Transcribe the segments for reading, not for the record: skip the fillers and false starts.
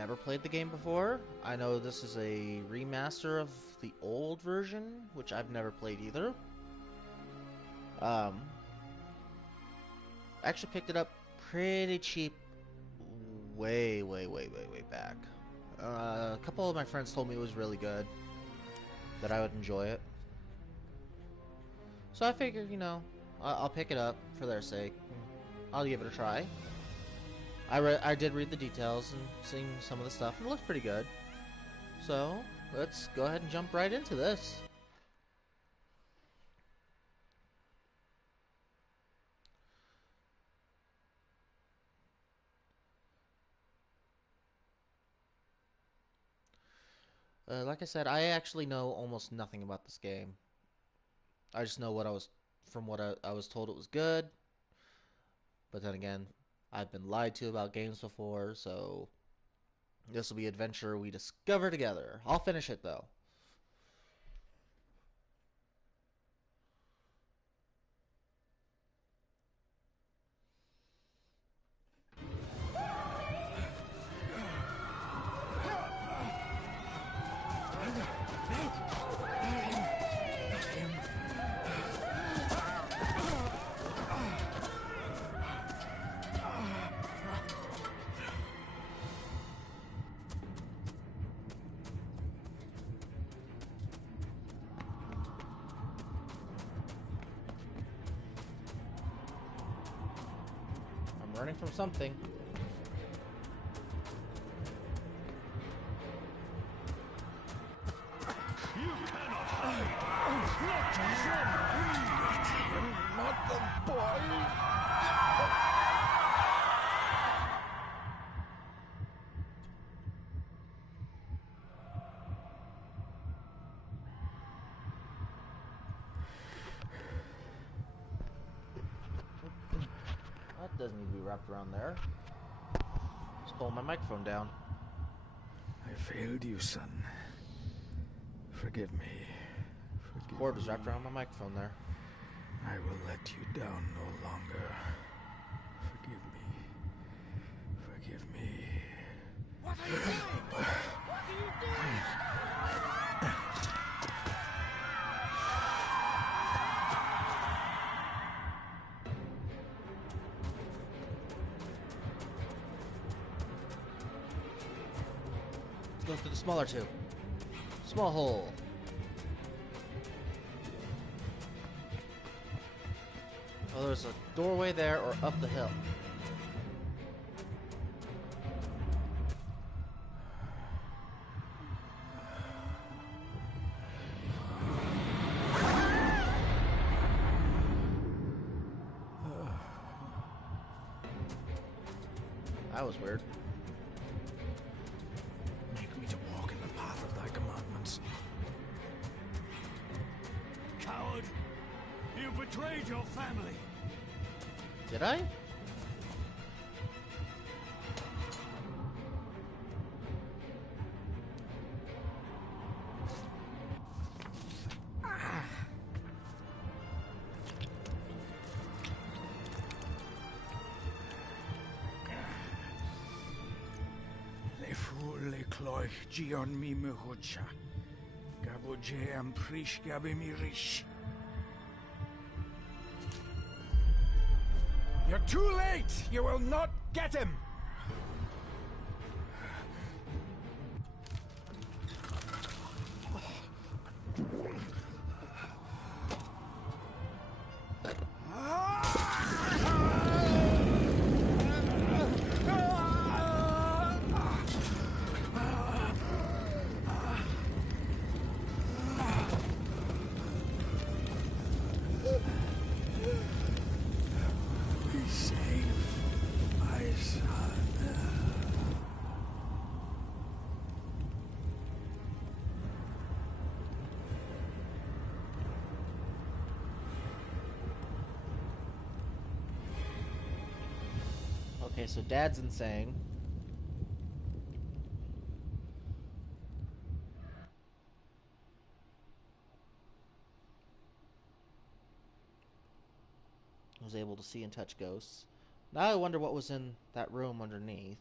never played the game before. I know this is a remaster of the old version, which I've never played either. Um, I actually picked it up pretty cheap way back. A couple of my friends told me it was really good, that I would enjoy it. So I figured, I'll pick it up for their sake. I'll give it a try. I did read the details and seen some of the stuff, and it looks pretty good. So let's go ahead and jump right into this. Like I said, I actually know almost nothing about this game. I just know from what I was told it was good. But then again, I've been lied to about games before, so this will be adventure we discover together. I'll finish it though. I'm running from something. You cannot hide! Not Zen! Not the boy! That doesn't need to be wrapped around there. Just pull my microphone down. I failed you, son. Forgive me. Forgive Cord was me. wrapped around my microphone there. I will let you down no longer. Forgive me. Forgive me. What are you doing? What are you doing? Go through the smaller two. Small hole. Oh, there's a doorway there or up the hill. That was weird. Make me to walk in the path of thy commandments. Coward! You betrayed your family! Did I? Le fool le cloich gion mi mehucha. Gabo je am prish gabi mi rish. You're too late! You will not get him! Be safe, my son. Okay, so Dad's insane. Was able to see and touch ghosts. Now I wonder what was in that room underneath.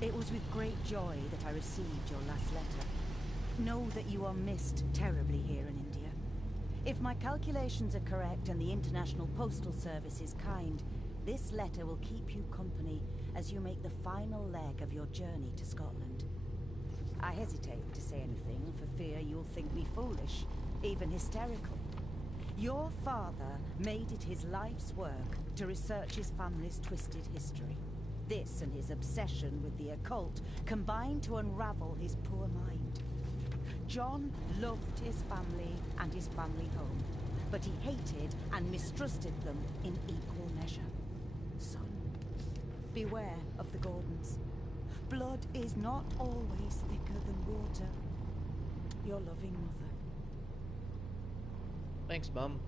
It was with great joy that I received your last letter. Know that you are missed terribly here in India. If my calculations are correct and the International Postal Service is kind, this letter will keep you company as you make the final leg of your journey to Scotland. I hesitate to say anything for fear you'll think me foolish, even hysterical. Your father made it his life's work to research his family's twisted history. This and his obsession with the occult combined to unravel his poor mind. John loved his family and his family home, but he hated and mistrusted them in equal measure. Son, beware of the Gordons. Blood is not always thicker than water. Your loving mother. Thanks, Mum.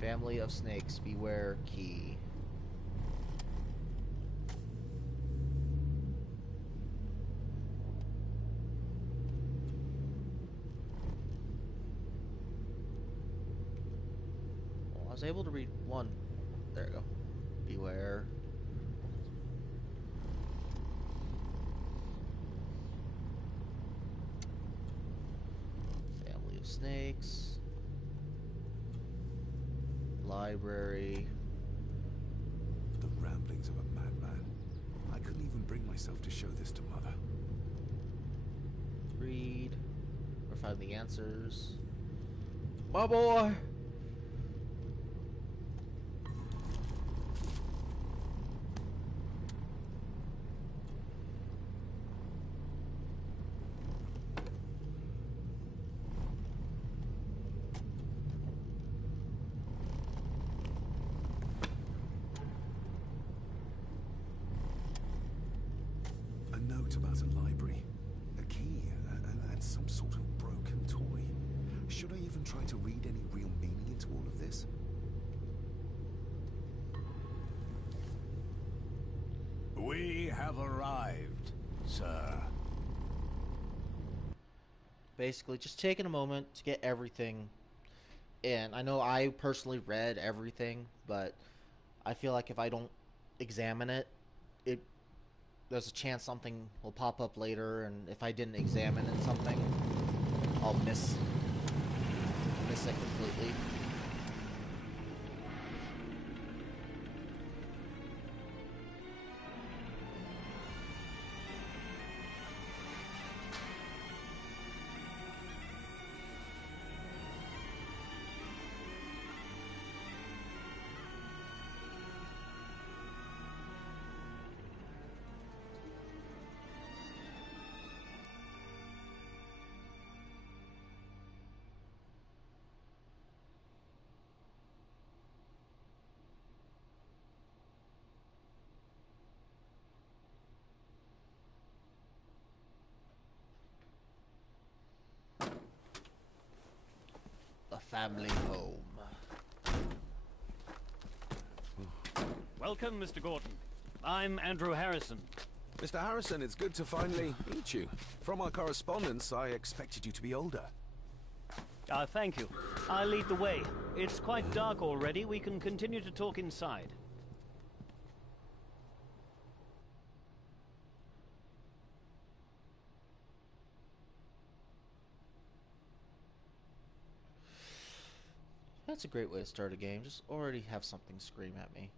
Family of snakes, beware key. Well, I was able to read one. There we go. Beware. Family of snakes. Library. The ramblings of a madman. I couldn't even bring myself to show this to Mother. Read. Or find the answers. My boy! A note about a library. A key and some sort of broken toy. Should I even try to read any real meaning into all of this? We have arrived, sir. Basically, just taking a moment to get everything. And I know I personally read everything, but I feel like if I don't examine it, there's a chance something will pop up later, and if I didn't examine it, something, I'll miss it completely. A family home. Welcome, Mr. Gordon. I'm Andrew Harrison. Mr. Harrison, it's good to finally meet you. From our correspondence, I expected you to be older. Thank you. I'll lead the way. It's quite dark already. We can continue to talk inside. That's a great way to start a game. Just already have something scream at me.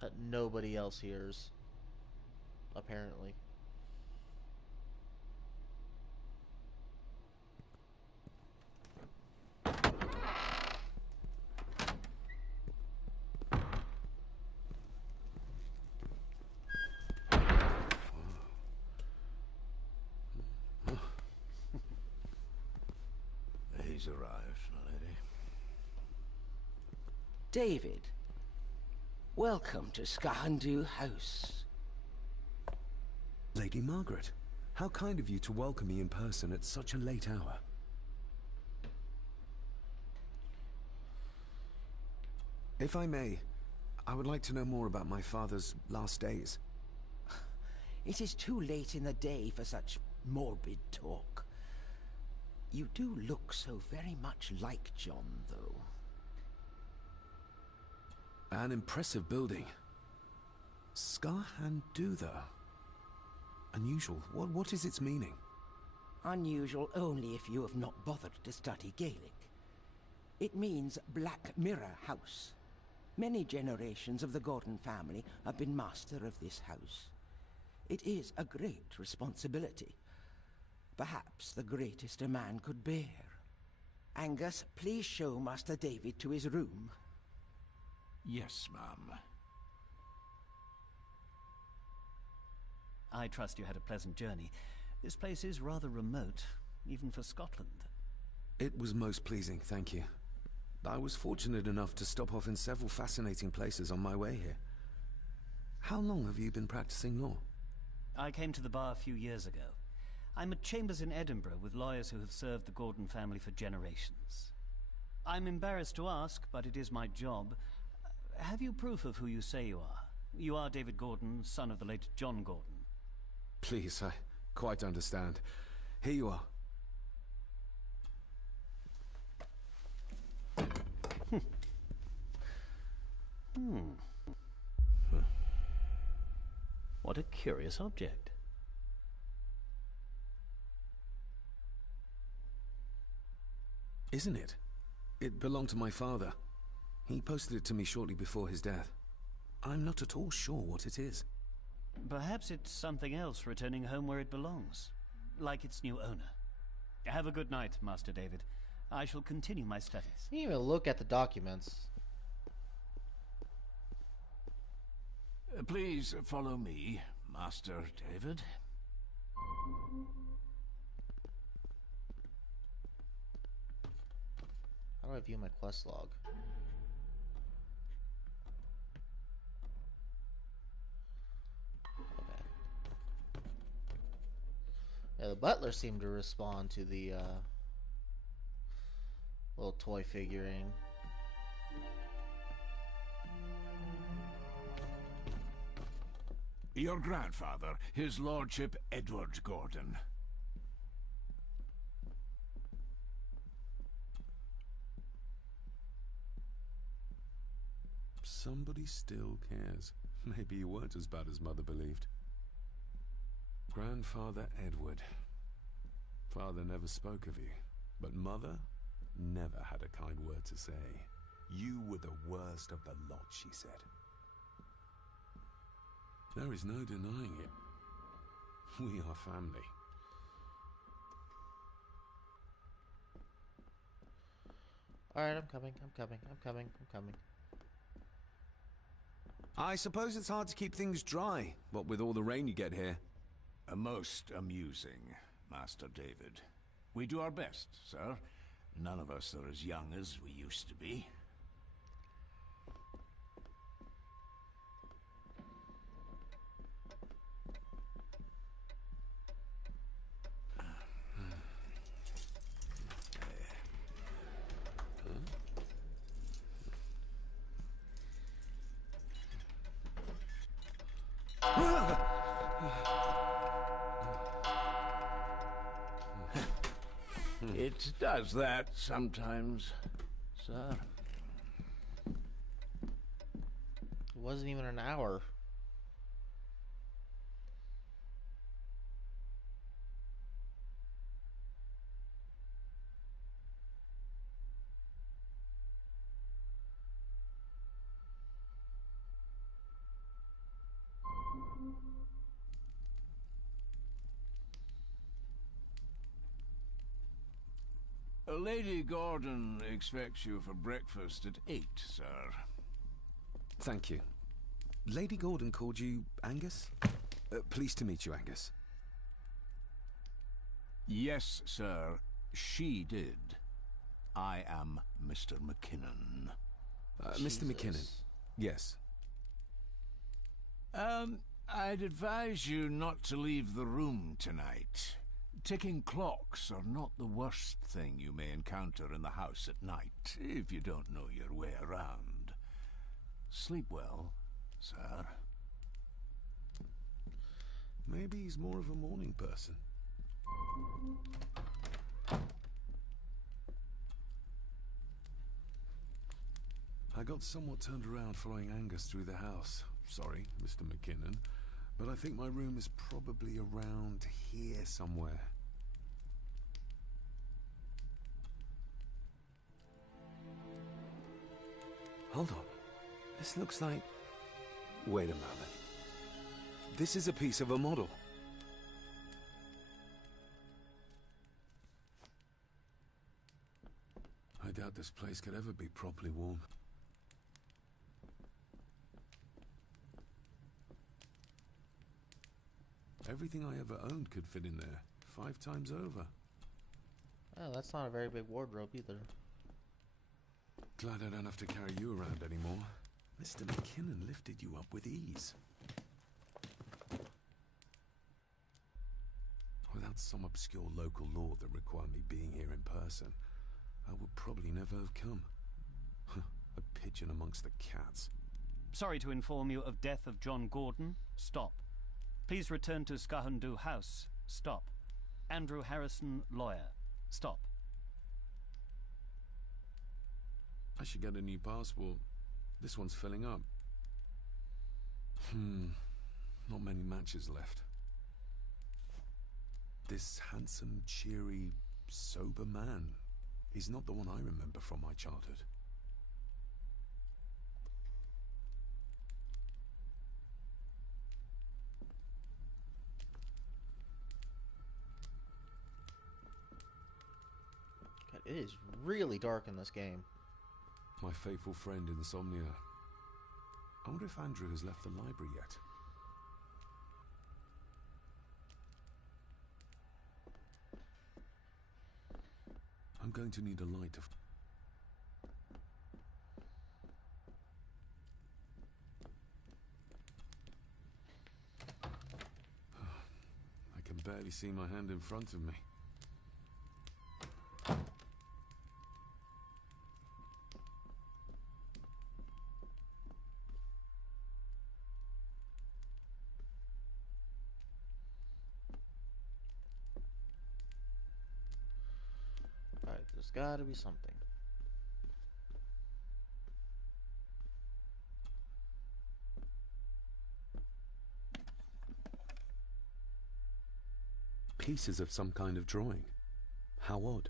That nobody else hears. Apparently. He's arrived, my lady. David, welcome to Skahandu House. Lady Margaret, how kind of you to welcome me in person at such a late hour. If I may, I would like to know more about my father's last days. It is too late in the day for such morbid talk. You do look so very much like John, though. An impressive building. Skahandutha. Unusual. What is its meaning? Unusual only if you have not bothered to study Gaelic. It means Black Mirror House. Many generations of the Gordon family have been master of this house. It is a great responsibility. Perhaps the greatest a man could bear. Angus, please show Master David to his room. Yes, ma'am. I trust you had a pleasant journey. This place is rather remote, even for Scotland. It was most pleasing, thank you. I was fortunate enough to stop off in several fascinating places on my way here. How long have you been practicing law? I came to the bar a few years ago. I'm at Chambers in Edinburgh with lawyers who have served the Gordon family for generations. I'm embarrassed to ask, but it is my job. Have you proof of who you say you are? You are David Gordon, son of the late John Gordon. Please, I quite understand. Here you are. What a curious object. Isn't it? It belonged to my father. He posted it to me shortly before his death. I'm not at all sure what it is. Perhaps it's something else returning home where it belongs, like its new owner. Have a good night, Master David. I shall continue my studies. You didn't even look at the documents. Please follow me, Master David. How do I view my quest log? Okay. Yeah, the butler seemed to respond to the little toy figurine. Your grandfather, his lordship Edward Gordon. Somebody still cares. Maybe you weren't as bad as Mother believed. Grandfather Edward. Father never spoke of you, but Mother never had a kind word to say. You were the worst of the lot, she said. There is no denying it. We are family. Alright, I'm coming, I'm coming, I'm coming, I'm coming. I suppose it's hard to keep things dry, what with all the rain you get here. Most amusing, Master David. We do our best, sir. None of us are as young as we used to be. It does that sometimes, sir. It wasn't even an hour. Lady Gordon expects you for breakfast at 8, sir. Thank you. Lady Gordon called you Angus? Pleased to meet you, Angus. Yes, sir. She did. I am Mr. McKinnon. Mr. McKinnon. Yes. I'd advise you not to leave the room tonight. Ticking clocks are not the worst thing you may encounter in the house at night, if you don't know your way around. Sleep well, sir. Maybe he's more of a morning person. I got somewhat turned around following Angus through the house. Sorry, Mr. McKinnon, but I think my room is probably around here somewhere. Hold on. This looks like... Wait a moment. This is a piece of a model. I doubt this place could ever be properly warm. Everything I ever owned could fit in there, 5 times over. Oh, that's not a very big wardrobe either. Glad I don't have to carry you around anymore. Mr. McKinnon lifted you up with ease. Without some obscure local law that required me being here in person, I would probably never have come. A pigeon amongst the cats. Sorry to inform you of death of John Gordon. Stop. Please return to Skahandu House. Stop. Andrew Harrison, lawyer. Stop. I should get a new passport. This one's filling up. Not many matches left. This handsome, cheery, sober man is not the one I remember from my childhood. God, it is really dark in this game. My faithful friend Insomnia. I wonder if Andrew has left the library yet. I'm going to need a light to... I can barely see my hand in front of me. Alright, there's gotta be something. Pieces of some kind of drawing. How odd.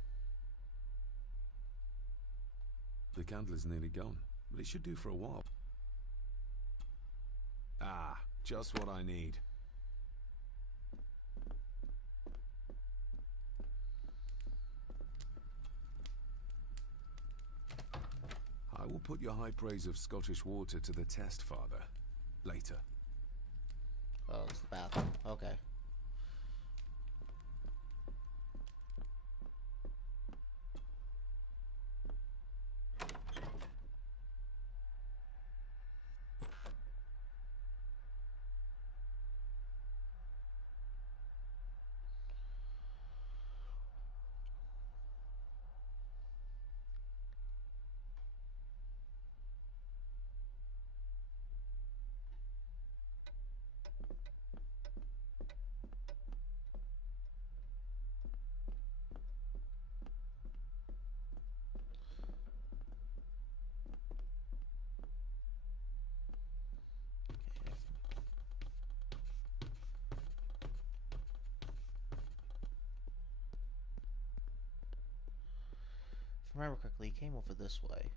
The candle is nearly gone, but it should do for a while. Ah, just what I need. I will put your high praise of Scottish water to the test, Father. Later. Oh, it's the bathroom. Okay. If I remember correctly, he came over this way.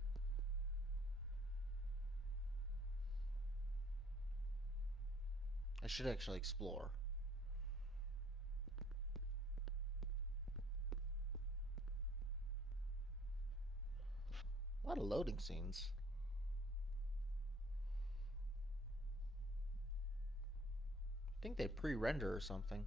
I should actually explore. A lot of loading scenes. I think they pre-render or something.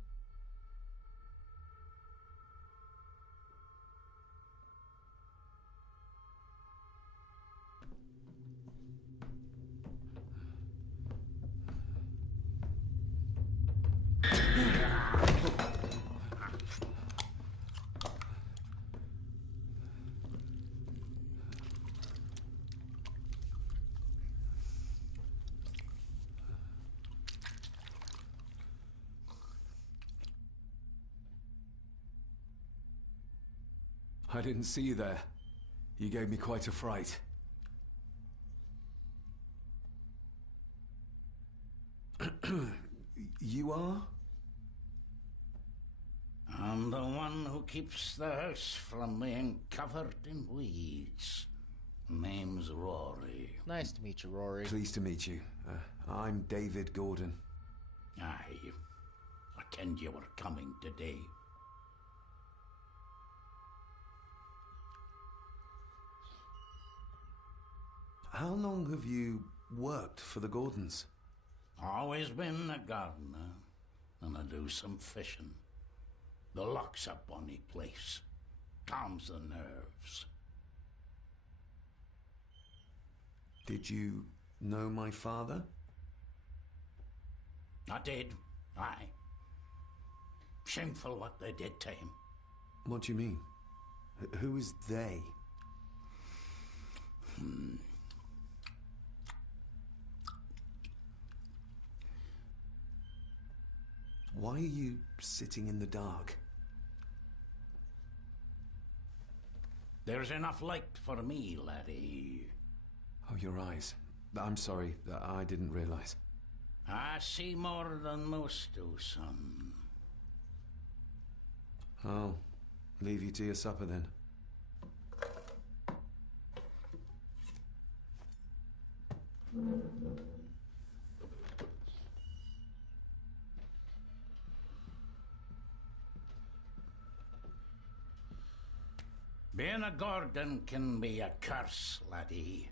I didn't see you there. You gave me quite a fright. You are? I'm the one who keeps the house from being covered in weeds. Name's Rory. Nice to meet you, Rory. Pleased to meet you. I'm David Gordon. Aye. I kenned you were coming today. How long have you worked for the Gordons? Always been a gardener, and I do some fishing. The loch's a bonny place. Calms the nerves. Did you know my father? I did, aye. Shameful what they did to him. What do you mean? Who is they? Why are you sitting in the dark? There's enough light for me, laddie. Oh, your eyes. I'm sorry, I didn't realize. I see more than most do, son. I'll leave you to your supper then. Being a Gordon can be a curse, laddie.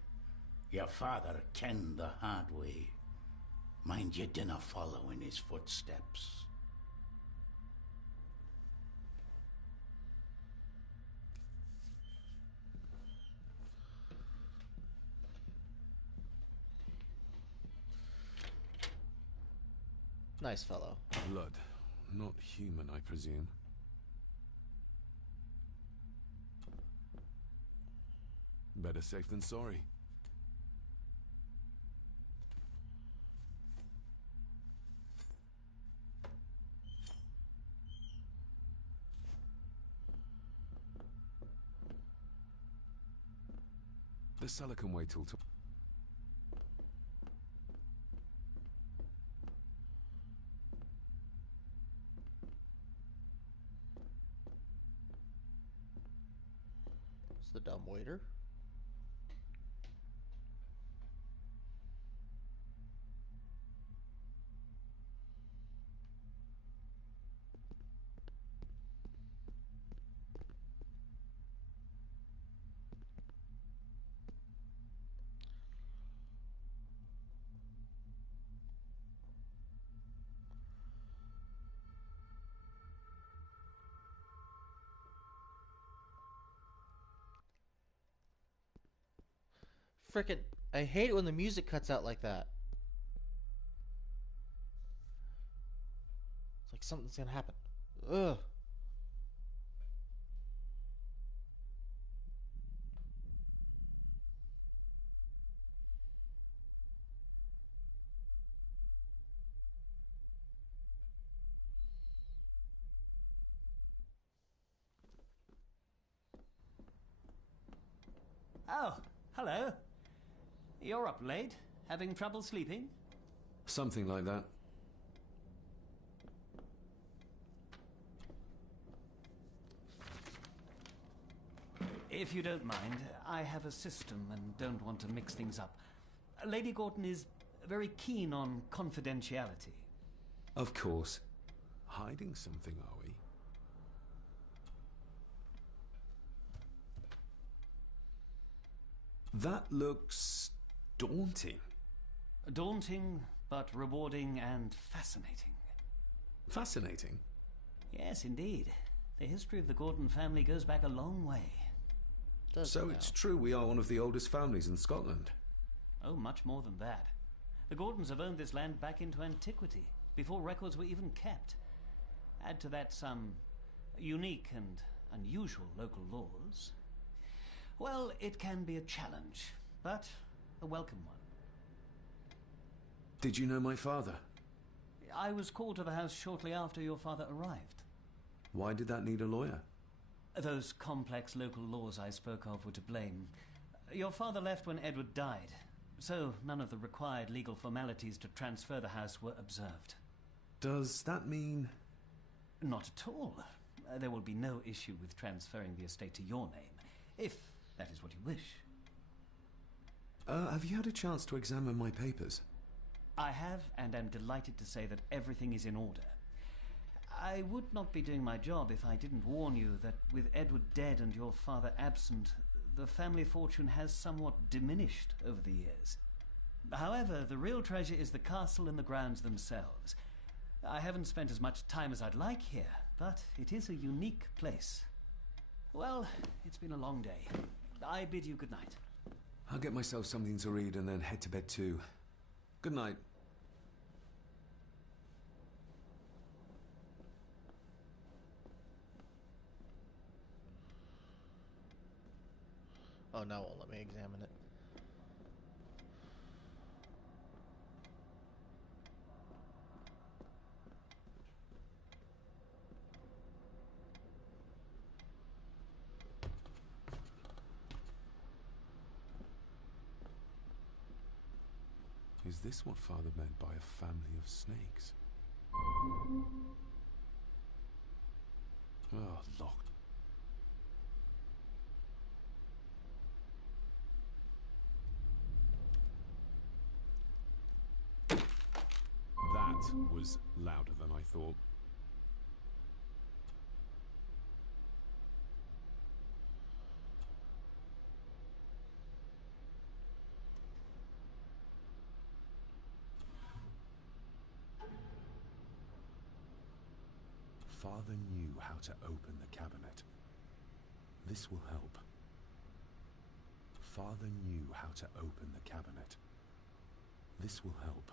Your father kenned the hard way. Mind you dinna follow in his footsteps. Nice fellow. Blood. Not human, I presume. Better safe than sorry. The cellar can wait till It's the dumb waiter. Frickin', I hate it when the music cuts out like that. It's like something's gonna happen. Ugh. Oh, hello. You're up late? Having trouble sleeping? something like that. If you don't mind, I have a system and don't want to mix things up. Lady Gordon is very keen on confidentiality. Of course. Hiding something, are we? That looks daunting. Daunting, but rewarding and fascinating. Fascinating? Yes, indeed. The history of the Gordon family goes back a long way. So it's true we are one of the oldest families in Scotland. Oh, much more than that. The Gordons have owned this land back into antiquity, before records were even kept. Add to that some unique and unusual local laws. Well, it can be a challenge, but a welcome one. Did you know my father? I was called to the house shortly after your father arrived. Why did that need a lawyer? Those complex local laws I spoke of were to blame. Your father left when Edward died, so none of the required legal formalities to transfer the house were observed. Does that mean... Not at all. There will be no issue with transferring the estate to your name, if that is what you wish. Have you had a chance to examine my papers? I have, and am delighted to say that everything is in order. I would not be doing my job if I didn't warn you that with Edward dead and your father absent, the family fortune has somewhat diminished over the years. However, the real treasure is the castle and the grounds themselves. I haven't spent as much time as I'd like here, but it is a unique place. Well, it's been a long day. I bid you good night. I'll get myself something to read and then head to bed too. Good night. Oh, now it won't let me examine it. Is this what Father meant by a family of snakes? Oh, locked. That was louder than I thought. Father knew how to open the cabinet. This will help. Father knew how to open the cabinet. This will help.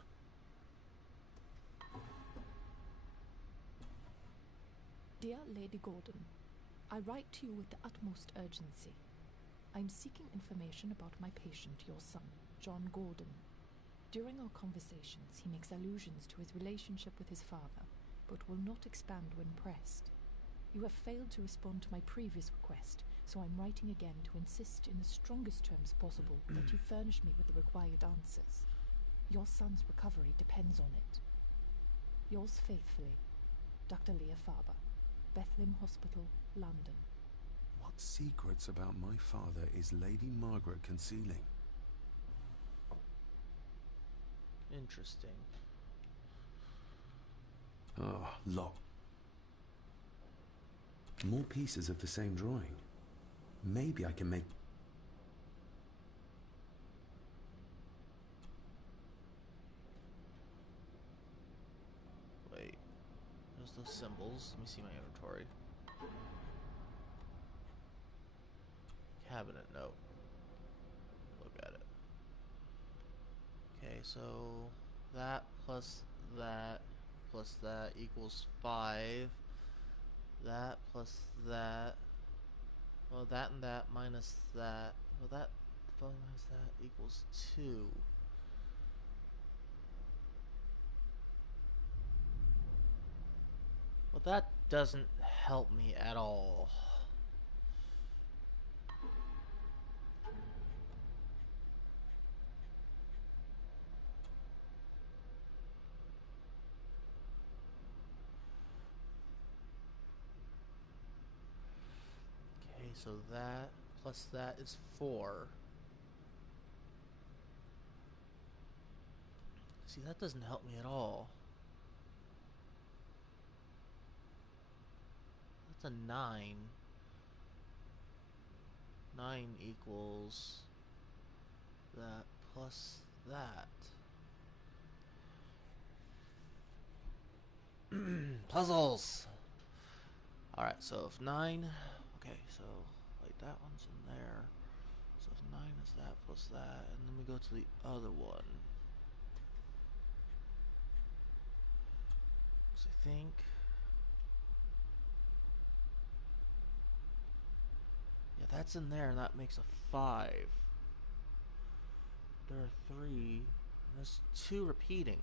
Dear Lady Gordon, I write to you with the utmost urgency. I am seeking information about my patient, your son, John Gordon. During our conversations, he makes allusions to his relationship with his father, but will not expand when pressed. You have failed to respond to my previous request, so I'm writing again to insist in the strongest terms possible that you furnish me with the required answers. Your son's recovery depends on it. Yours faithfully, Dr. Leah Faber, Bethlehem Hospital, London. What secrets about my father is Lady Margaret concealing? Interesting. Oh, lock. More pieces of the same drawing. Maybe I can make... Wait. There's those symbols. Let me see my inventory. Cabinet note. Look at it. Okay, so that plus that equals 5. That plus that. Well, that and that minus that. Well, that minus that equals 2. Well, that doesn't help me at all. Okay, so that plus that is 4. See, that doesn't help me at all. That's a 9. 9 equals that plus that. Puzzles! Alright, so if 9... Okay, so, like, that one's in there. So if 9 is that plus that, and then we go to the other one. So I think... Yeah, that's in there, and that makes a 5. There are 3. There's 2 repeating.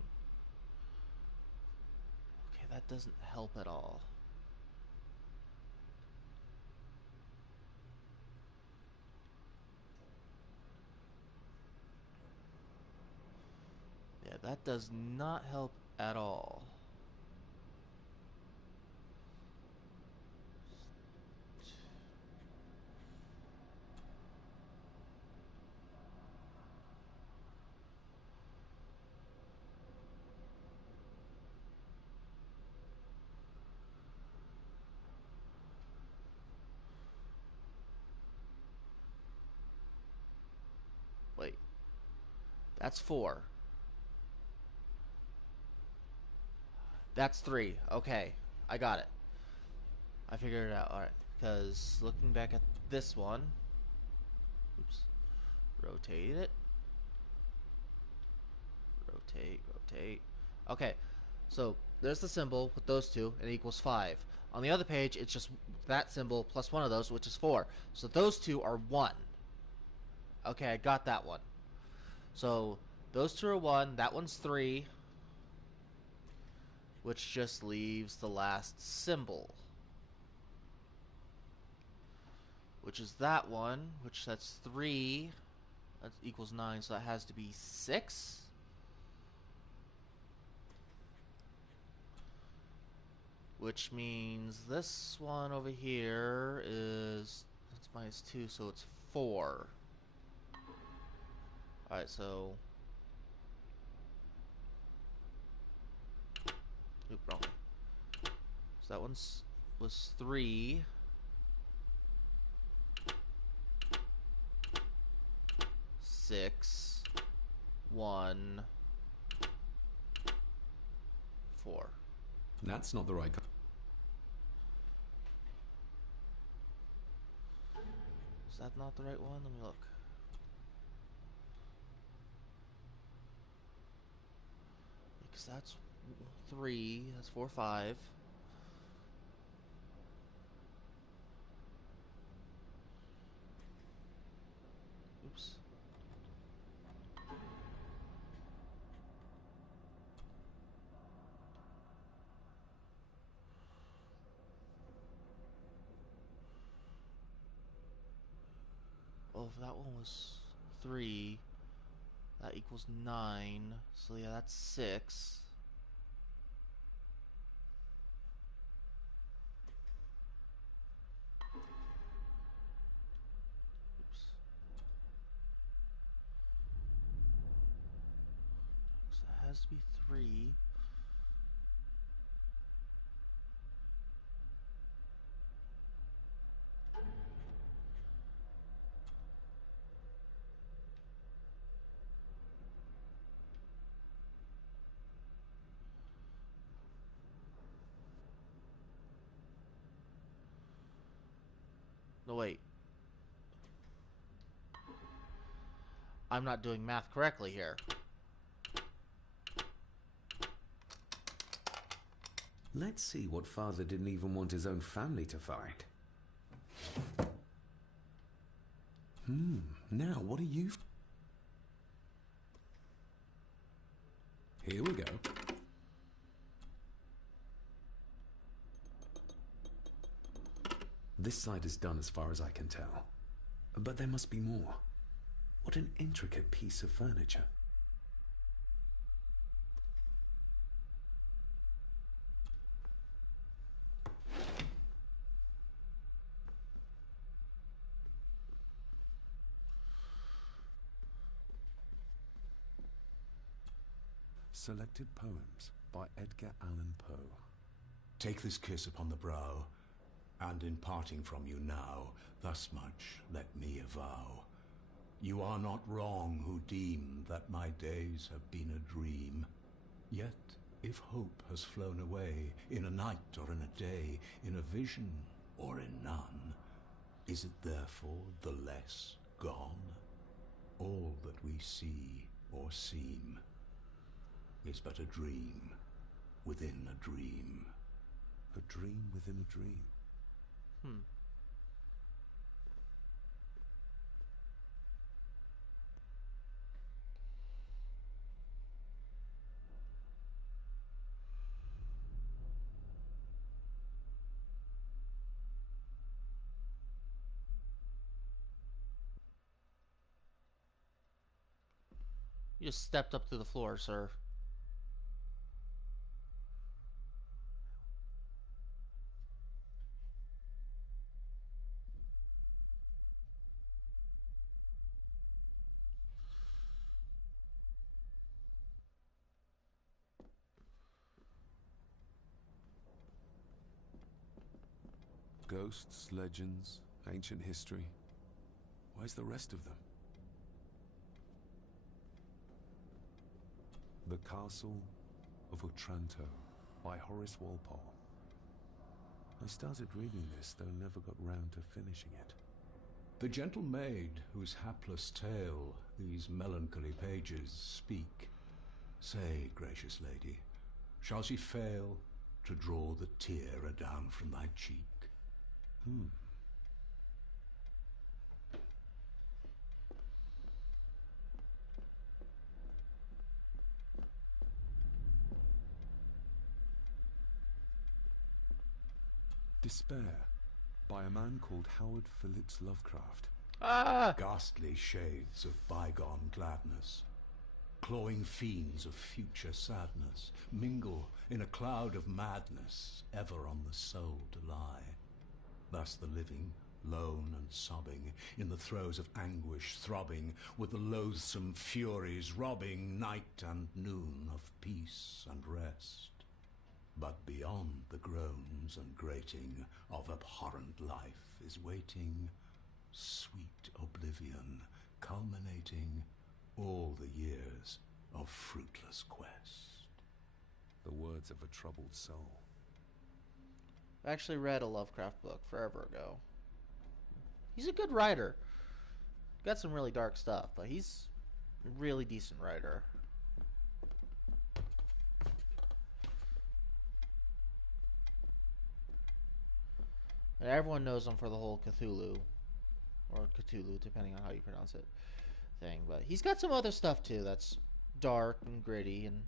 Okay, that doesn't help at all. That does not help at all. Wait. That's 4. That's 3. Okay. I got it. I figured it out. Alright. Because looking back at this one. Oops. Rotate it. Rotate. Okay. So there's the symbol with those two, and it equals 5. On the other page, it's just that symbol plus one of those, which is 4. So those two are 1. Okay, I got that one. So those two are 1. That one's 3. Which just leaves the last symbol. Which is that one, which that's 3. That equals 9, so that has to be 6. Which means this one over here is, that's minus 2, so it's 4. Alright, so... Oop, wrong. So that one's was 3. 6. 1. 4. That's not the right... Is that not the right one? Let me look. Because that's 3. That's 4, 5. Oops. Oh, if that one was 3, that equals 9. So yeah, that's 6. Oops. So it has to be 3. No, wait. I'm not doing math correctly here. Let's see what father didn't even want his own family to find. Now what are you... Here we go. This side is done as far as I can tell. But there must be more. What an intricate piece of furniture. Selected Poems by Edgar Allan Poe. Take this kiss upon the brow, and in parting from you now, thus much let me avow. You are not wrong who deem that my days have been a dream. Yet, if hope has flown away, in a night or in a day, in a vision or in none, is it therefore the less gone? All that we see or seem is but a dream within a dream. A dream within a dream. You just stepped up to the floor, sir. Ghosts, legends, ancient history. Where's the rest of them? The Castle of Otranto by Horace Walpole. I started reading this, though never got round to finishing it. The gentle maid whose hapless tale these melancholy pages speak. Say, gracious lady, shall she fail to draw the tear adown from thy cheek? Despair, by a man called Howard Phillips Lovecraft. Ah! Ghastly shades of bygone gladness, clawing fiends of future sadness, mingle in a cloud of madness, ever on the soul to lie. Thus the living, lone and sobbing, in the throes of anguish throbbing, with the loathsome furies robbing night and noon of peace and rest. But beyond the groans and grating of abhorrent life is waiting sweet oblivion, culminating all the years of fruitless quest. The words of a troubled soul. I actually read a Lovecraft book forever ago. He's a good writer. Got some really dark stuff, but he's a really decent writer. And everyone knows him for the whole Cthulhu, or Cthulhu, depending on how you pronounce it, thing. But he's got some other stuff too that's dark and gritty, and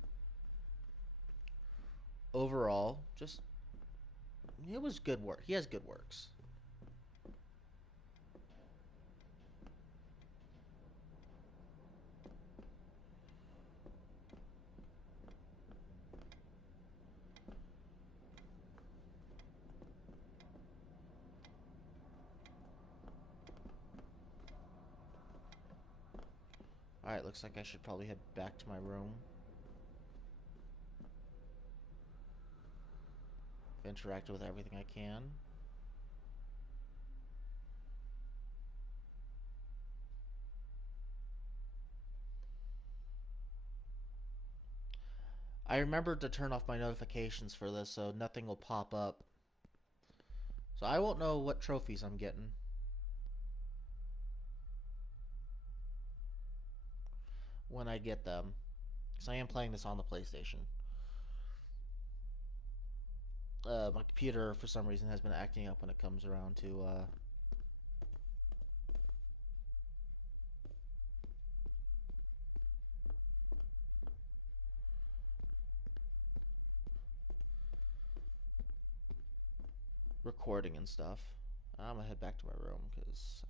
overall, just it was good work. He has good works. Alright, looks like I should probably head back to my room. I've interacted with everything I can. I remembered to turn off my notifications for this so nothing will pop up. So I won't know what trophies I'm getting. When I get them. Because I am playing this on the PlayStation. My computer, for some reason, has been acting up when it comes around to, recording and stuff. I'm gonna head back to my room, because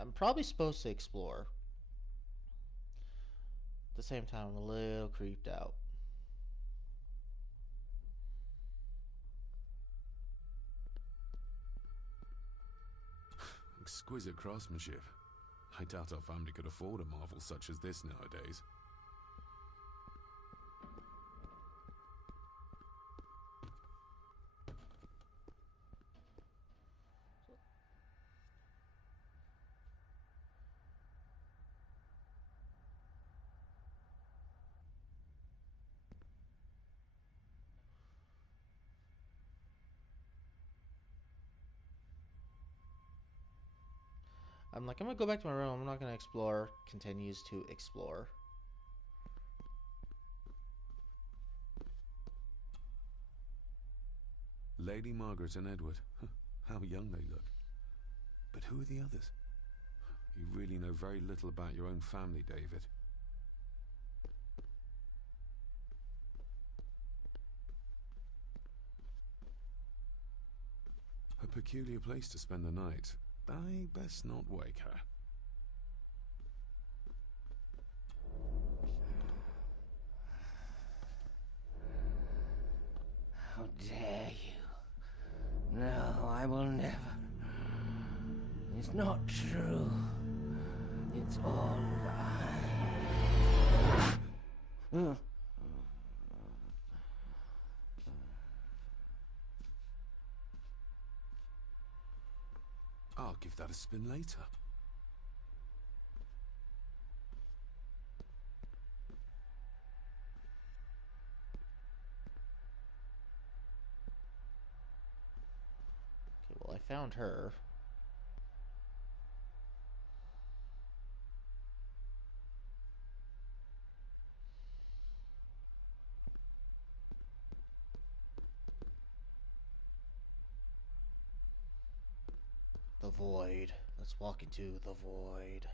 I'm probably supposed to explore. At the same time, I'm a little creeped out. Exquisite craftsmanship. I doubt our family could afford a marvel such as this nowadays. I'm gonna go back to my room. I'm not gonna explore. Continues to explore. Lady Margaret and Edward. How young they look. But who are the others? You really know very little about your own family, David. A peculiar place to spend the night. I best not wake her. How dare you? No, I will never. It's not true. It's all lie. give that a spin later. Okay, well, I found her. The void. Let's walk into the void.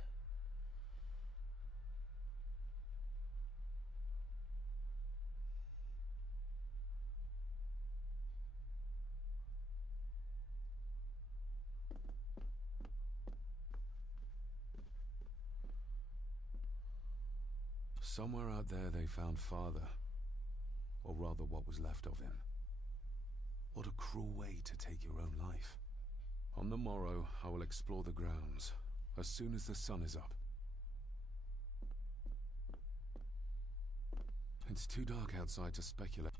Somewhere out there they found Father. Or rather, what was left of him. What a cruel way to take your own life. On the morrow, I will explore the grounds, as soon as the sun is up. It's too dark outside to speculate.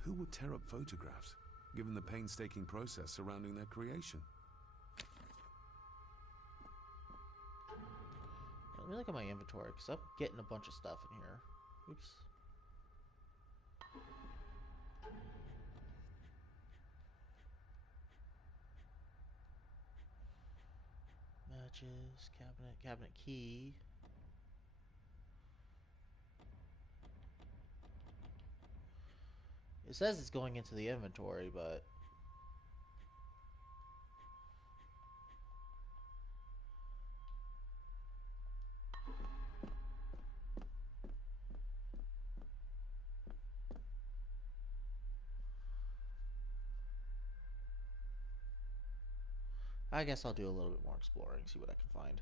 Who would tear up photographs, given the painstaking process surrounding their creation? Let me look at my inventory, because I'm getting a bunch of stuff in here. Oops. Matches, cabinet key. It says it's going into the inventory, but... I guess I'll do a little bit more exploring, see what I can find.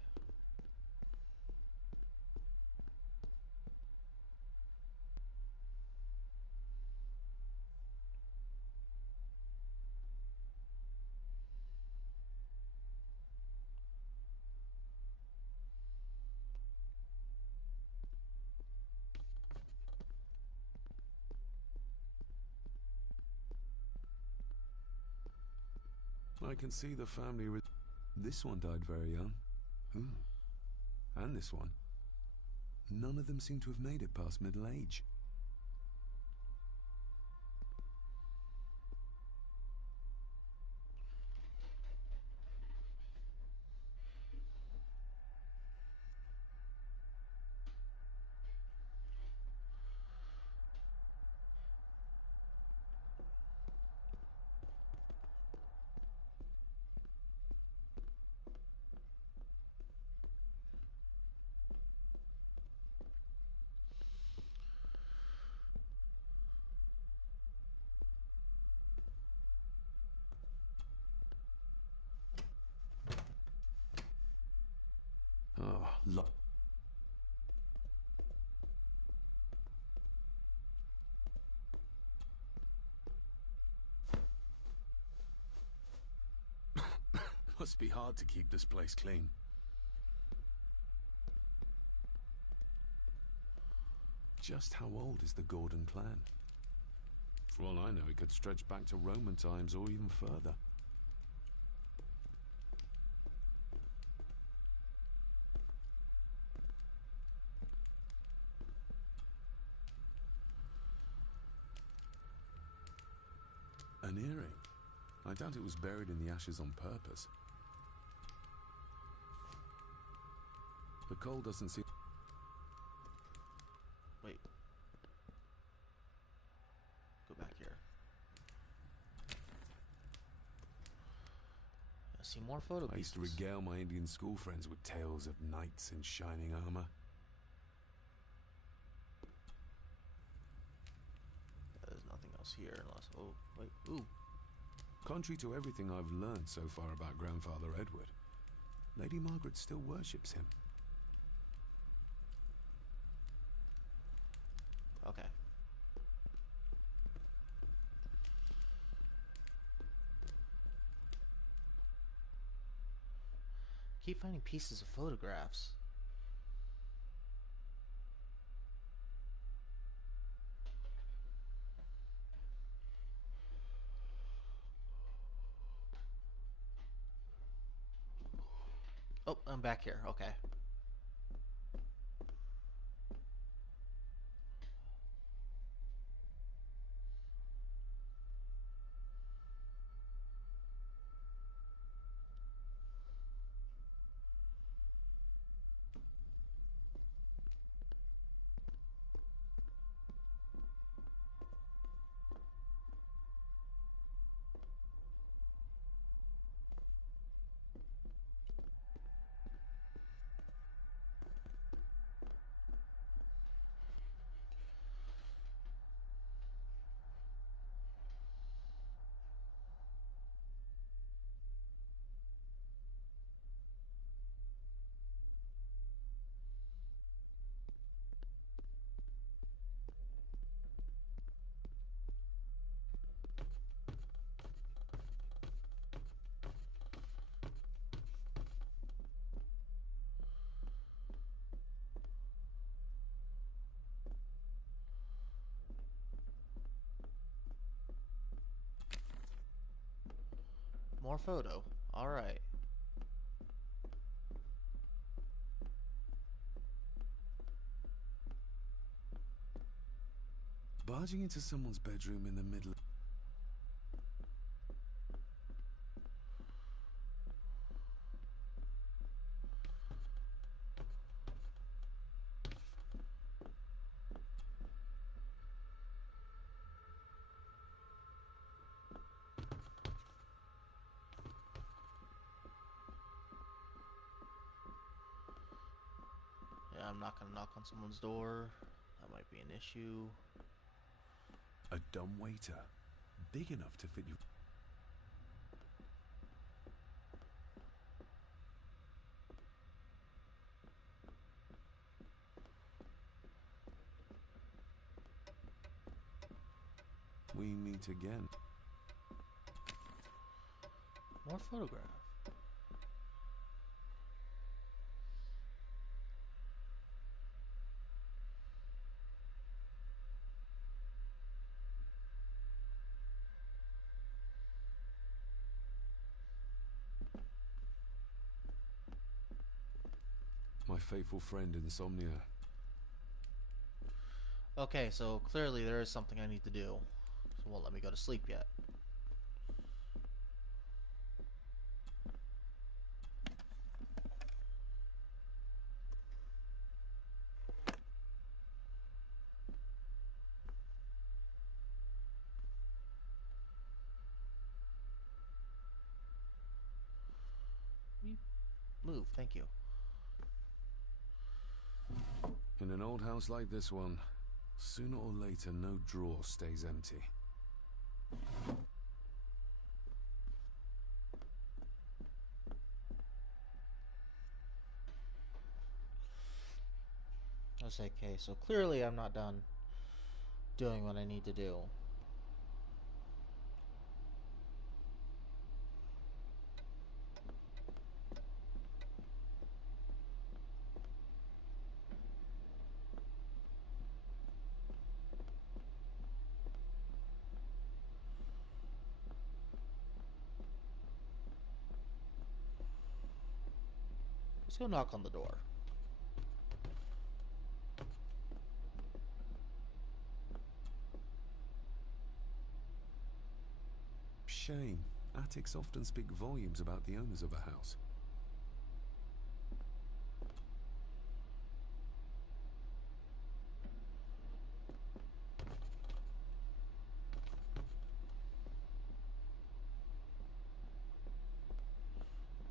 I can see the family. This one died very young. And this one. None of them seem to have made it past middle age. Oh, look. Must be hard to keep this place clean. Just how old is the Gordon clan? For all I know, it could stretch back to Roman times or even further. An earring. I doubt it was buried in the ashes on purpose. The coal doesn't seem... Wait. Go back here. I see more photo I used to pieces. regale my Indian school friends with tales of knights in shining armor. There's nothing else here unless... Oh, wait. Ooh. Contrary to everything I've learned so far about Grandfather Edward, Lady Margaret still worships him. Okay. Keep finding pieces of photographs. I'm back here. Okay. More photo. Alright. Barging into someone's bedroom in the middle. Yeah, I'm not gonna knock on someone's door. That might be an issue. A dumb waiter, big enough to fit you. We meet again. More photograph. My faithful friend Insomnia. Okay, so clearly there is something I need to do. So it won't let me go to sleep yet. Move, thank you. In an old house like this one, sooner or later no drawer stays empty. That's okay, so clearly I'm not done doing what I need to do. Let's go knock on the door. Shame. Attics often speak volumes about the owners of a house.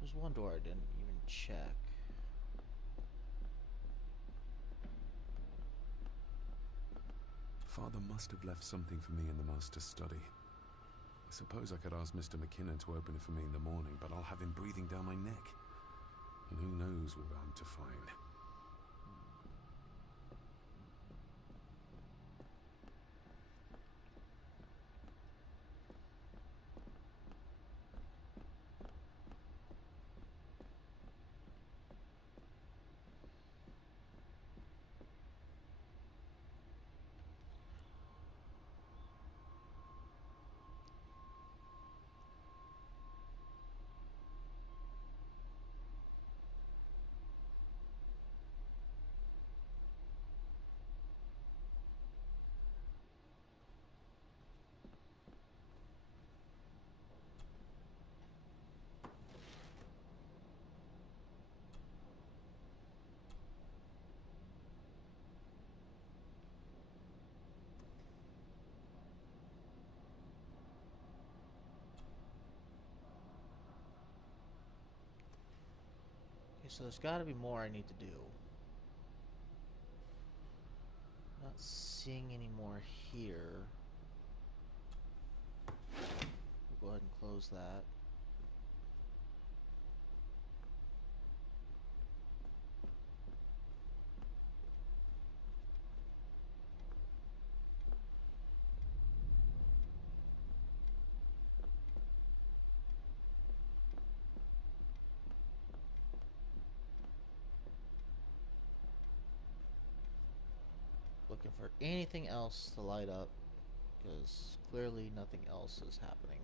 There's one door I didn't even check. Father must have left something for me in the master's study. I suppose I could ask Mr. McKinnon to open it for me in the morning, but I'll have him breathing down my neck. And who knows what I'm to find. Okay, so there's got to be more I need to do. Not seeing any more here. We'll go ahead and close that. Looking for anything else to light up, because clearly nothing else is happening.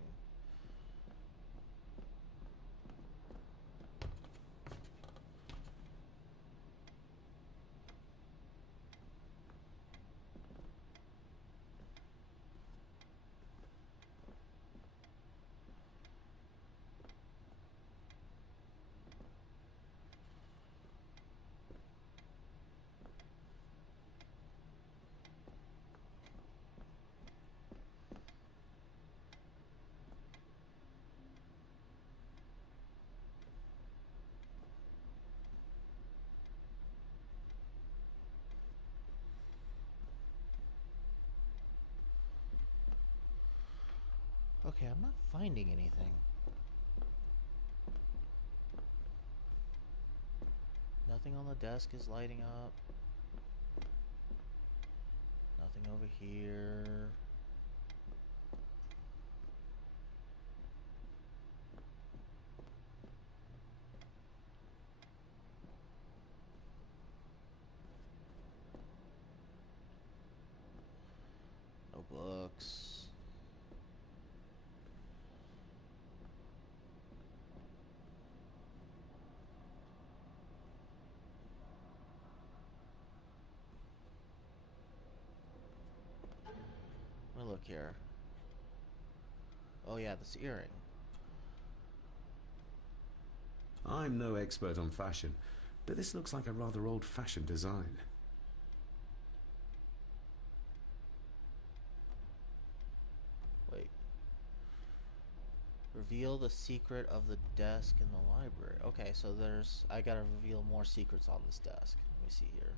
Okay, I'm not finding anything. Nothing on the desk is lighting up. Nothing over here. No books. Let me look here. Oh yeah, this earring. I'm no expert on fashion, but this looks like a rather old-fashioned design. Wait. Reveal the secret of the desk in the library. Okay, so I gotta reveal more secrets on this desk. Let me see here.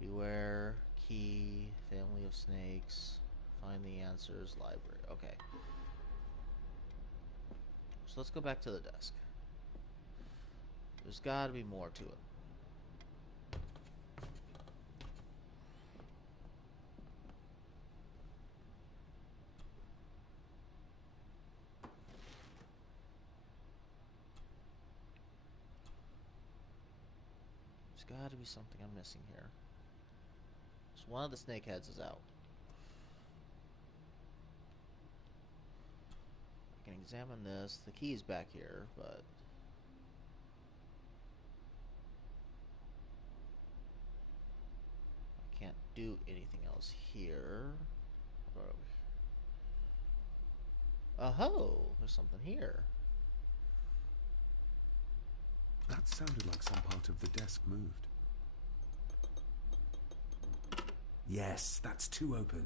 Beware, key, family of snakes, find the answers, library. Okay. So let's go back to the desk. There's gotta be more to it. There's gotta be something I'm missing here. So one of the snake heads is out. I can examine this. The key's back here, but I can't do anything else here. Oh, there's something here. That sounded like some part of the desk moved. Yes, that's two open.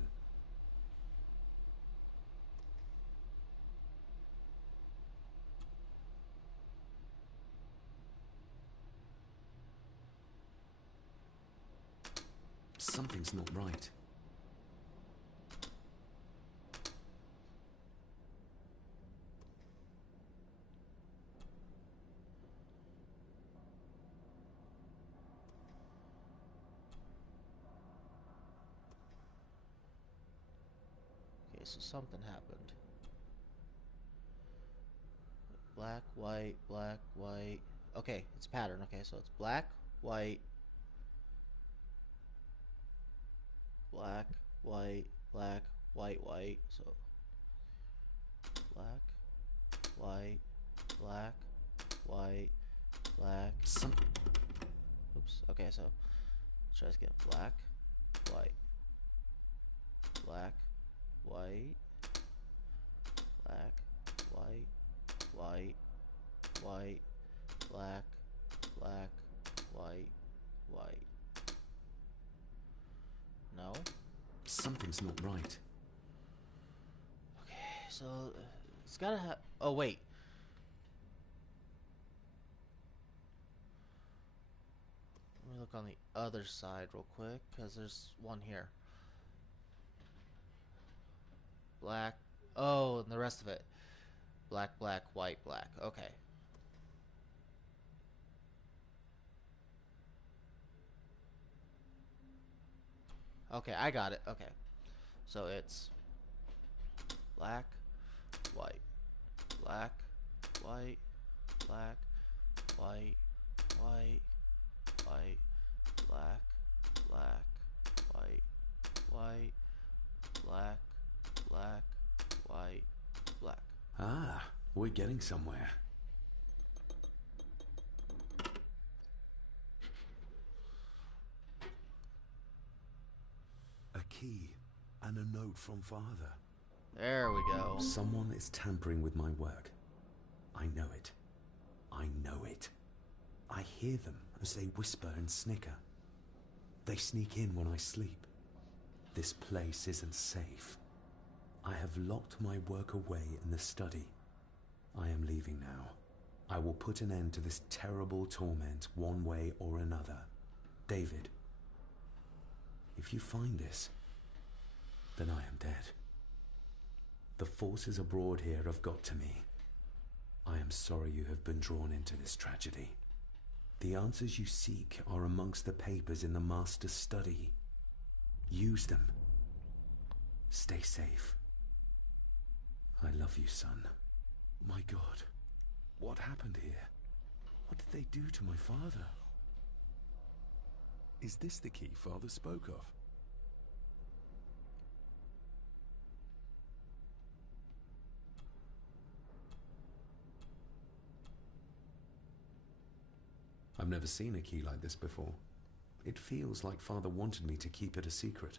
Something's not right. Okay, so something happened. Black, white, black, white. Okay, it's pattern. Okay, so it's black, white, black, white, black, white, white. So black, white, black, white, black. Oops. Okay, so let's try this again. Black, white, black, white, black, white, white, white, black, black, white, white. No? Something's not right. Okay, so it's gotta have. Oh, wait. look on the other side real quick, because there's one here. Black. Oh, and the rest of it. Black, black, white, black. Okay. Okay, I got it. Okay. So it's black, white, black, white, black, white, white, white, black, black, white, white, black, black, white, black. Ah, we're getting somewhere. A key and a note from Father. There we go. Someone is tampering with my work. I know it. I know it. I hear them as they whisper and snicker. They sneak in when I sleep. This place isn't safe. I have locked my work away in the study. I am leaving now. I will put an end to this terrible torment one way or another. David, if you find this, then I am dead. The forces abroad here have got to me. I am sorry you have been drawn into this tragedy. The answers you seek are amongst the papers in the Master's study. Use them. Stay safe. I love you, son. My God, what happened here? What did they do to my father? Is this the key Father spoke of? I've never seen a key like this before. It feels like Father wanted me to keep it a secret.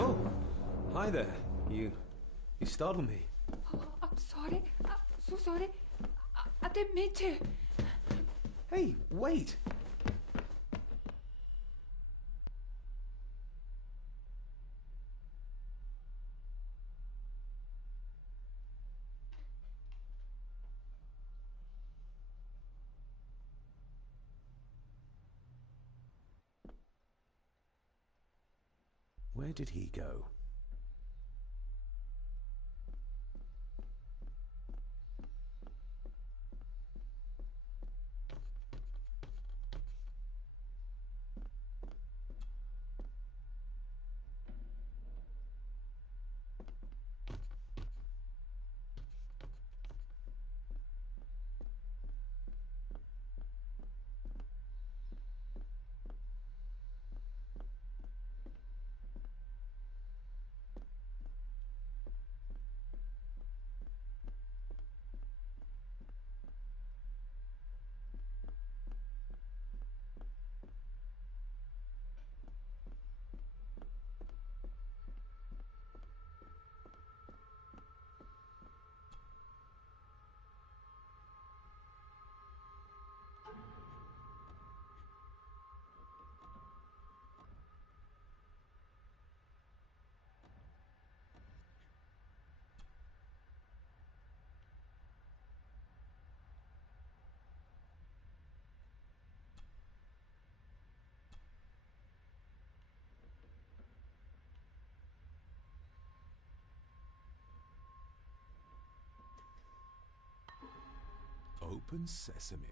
Oh, hi there. You startled me. Oh, I'm sorry. I'm so sorry. I didn't mean to. Hey, wait! Where did he go? Open sesame.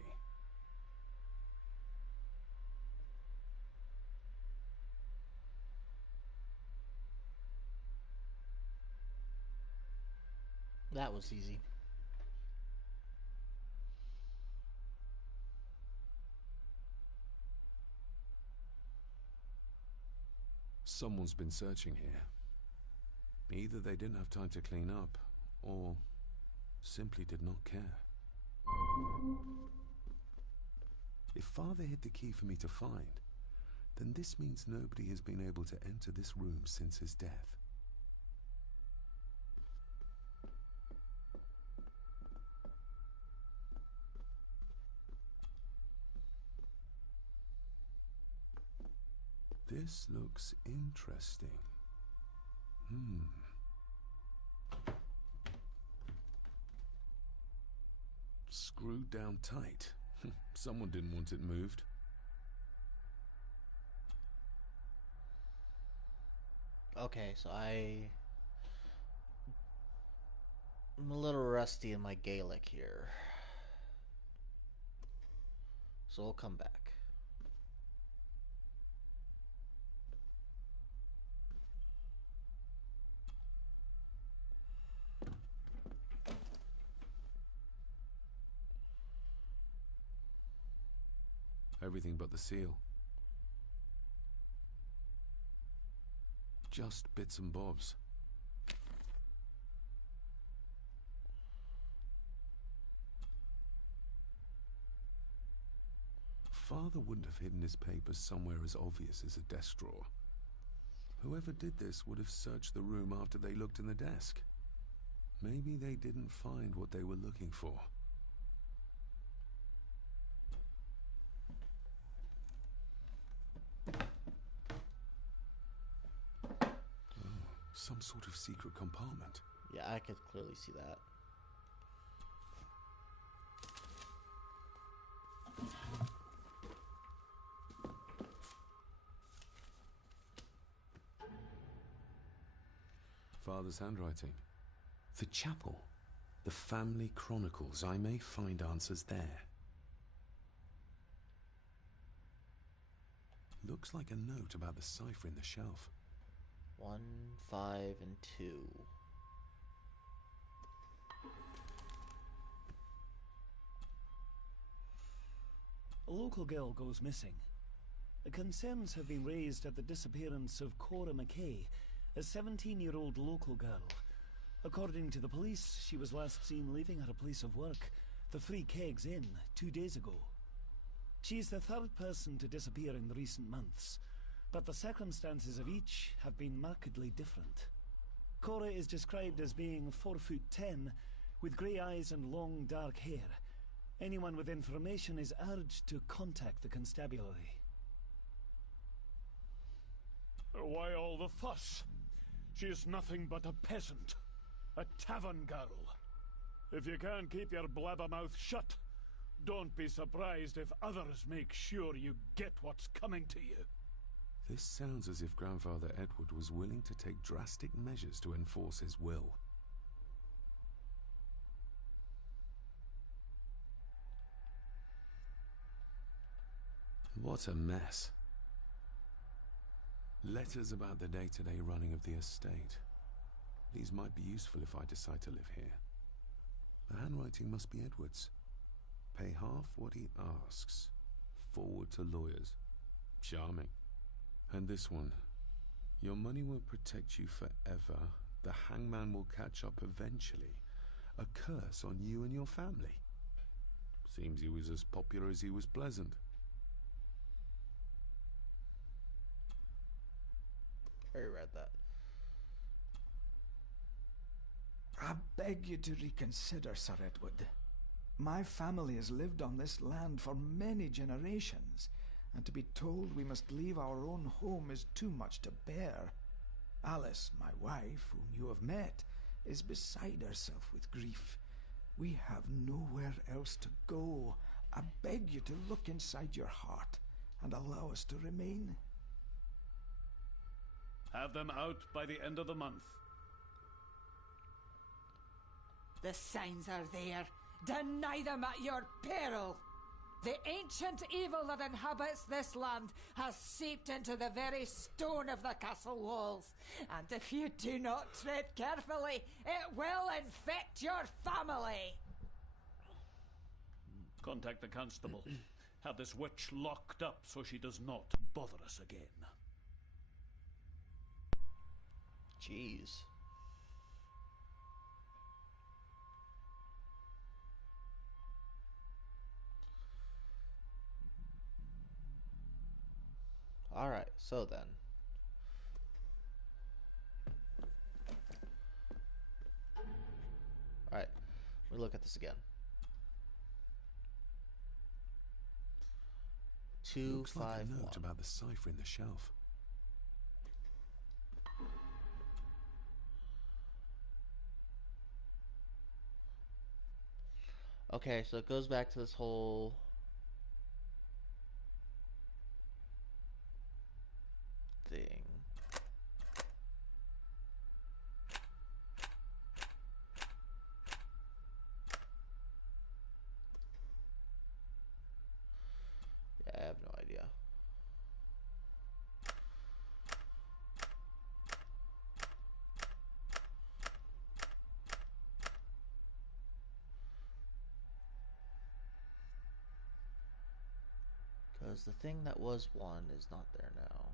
That was easy. Someone's been searching here. Either they didn't have time to clean up, or simply did not care. If Father hid the key for me to find, then this means nobody has been able to enter this room since his death. This looks interesting. Screwed down tight. Someone didn't want it moved. Okay, so I'm a little rusty in my Gaelic here. So we'll come back. Everything but the seal. Just bits and bobs. Father wouldn't have hidden his papers somewhere as obvious as a desk drawer. Whoever did this would have searched the room after they looked in the desk. Maybe they didn't find what they were looking for. Some sort of secret compartment. Yeah, I could clearly see that. Father's handwriting. The chapel. The family chronicles. I may find answers there. Looks like a note about the cipher in the shelf. 1, 5, and 2. A local girl goes missing. The concerns have been raised at the disappearance of Cora McKay, a 17-year-old local girl. According to the police, she was last seen leaving her place of work, the Three Kegs Inn, 2 days ago. She is the third person to disappear in recent months, but the circumstances of each have been markedly different. Cora is described as being 4'10", with grey eyes and long dark hair. Anyone with information is urged to contact the constabulary. Why all the fuss? She is nothing but a peasant. A tavern girl. If you can't keep your blabbermouth shut, don't be surprised if others make sure you get what's coming to you. This sounds as if Grandfather Edward was willing to take drastic measures to enforce his will. What a mess. Letters about the day-to-day running of the estate. These might be useful if I decide to live here. The handwriting must be Edward's. Pay half what he asks. Forward to lawyers. Charming. And this one. Your money will protect you forever. The hangman will catch up eventually. A curse on you and your family. Seems he was as popular as he was pleasant. I read that. I beg you to reconsider, Sir Edward. My family has lived on this land for many generations, and to be told we must leave our own home is too much to bear. Alice, my wife, whom you have met, is beside herself with grief. We have nowhere else to go. I beg you to look inside your heart and allow us to remain. Have them out by the end of the month. The signs are there. Deny them at your peril. The ancient evil that inhabits this land has seeped into the very stone of the castle walls. And if you do not tread carefully, it will infect your family. Contact the constable. Have this witch locked up so she does not bother us again. Jeez. Alright, so then. Alright, let me look at this again. Looks like a note about the cipher in the shelf. Okay, so it goes back to this whole thing. Yeah, I have no idea. Because the thing that was one is not there now.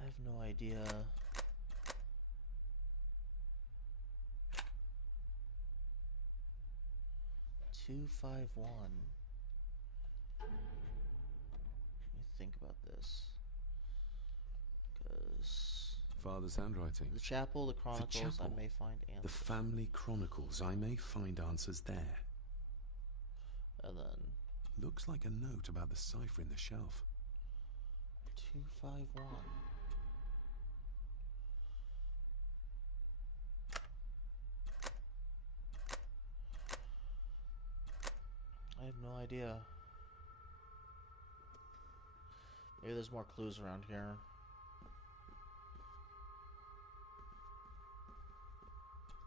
I have no idea. Two, 5, 1. Let me think about this. Because Father's handwriting. the chapel, the chronicles, chapel. I may find The answers. family chronicles. I may find answers there. And then Looks like a note about the cipher in the shelf. 2, 5, 1. I have no idea. Maybe there's more clues around here.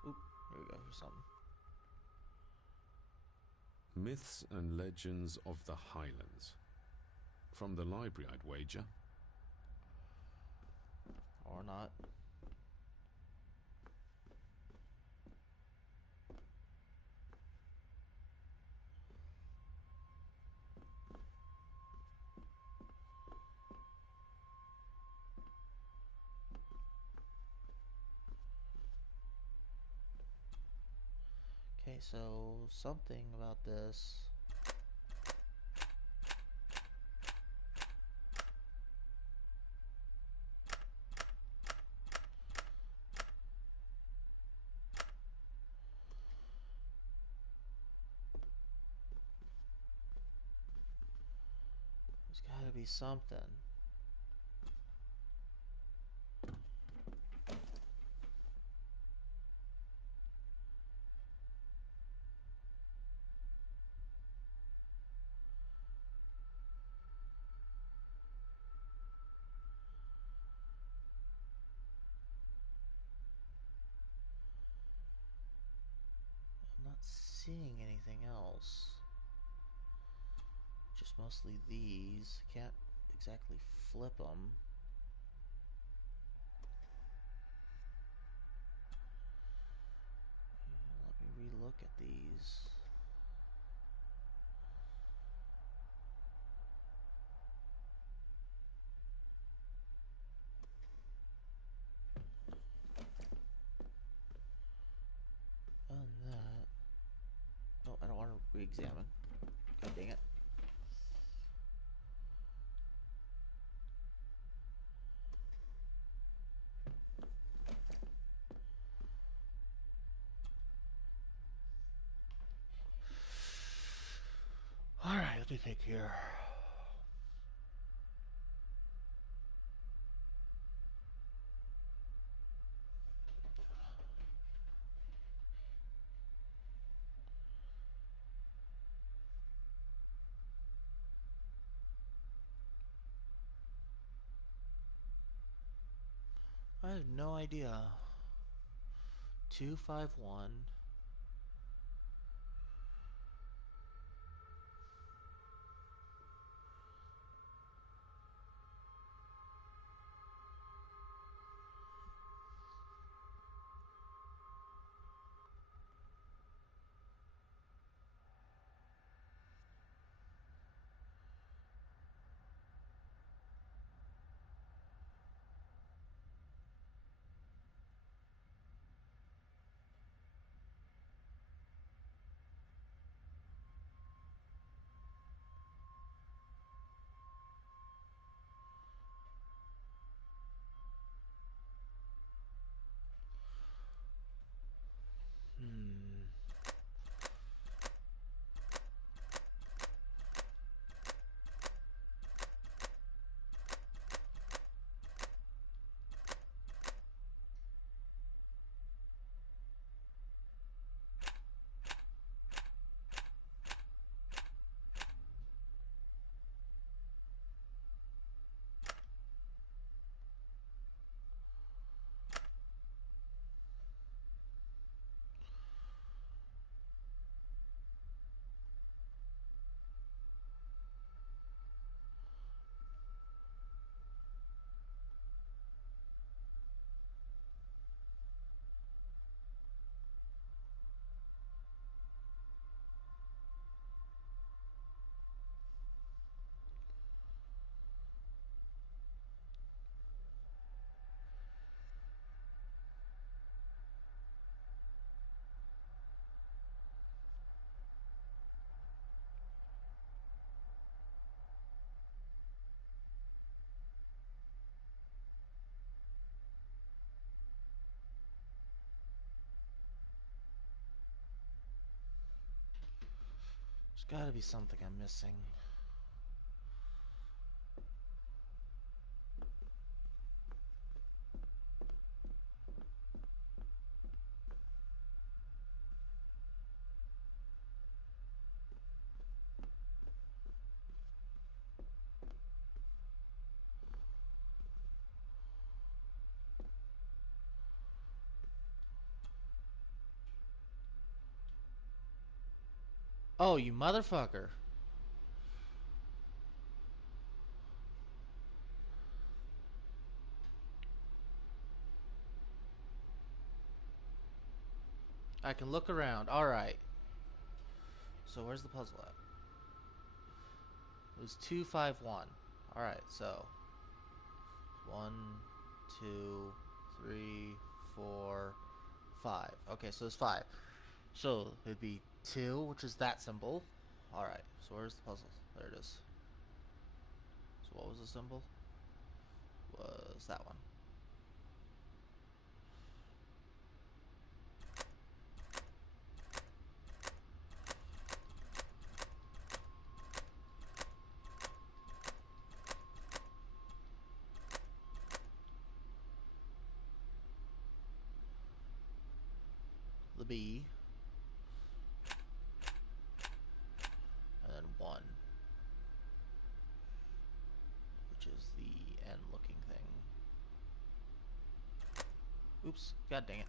Oop, here we go, here's something. Myths and Legends of the Highlands. From the library, I'd wager. Or not. Okay, so something about this. There's gotta be something. I'm not seeing anything else. Just mostly these. Can't exactly flip them. Let me re-look at these. Other than that, oh, I don't want to re-examine. God dang it. Alright, let me think here. I have no idea. 251. Gotta be something I'm missing. Oh, you motherfucker. I can look around. Alright. So where's the puzzle at? It was 251. Alright, so 1, 2, 3, 4, 5. Okay, so there's 5. So it'd be 2, which is that symbol. Alright, so where's the puzzle? There it is. So what was the symbol? Was that one. The B. And then 1. Which is the N looking thing. Oops, god dang it.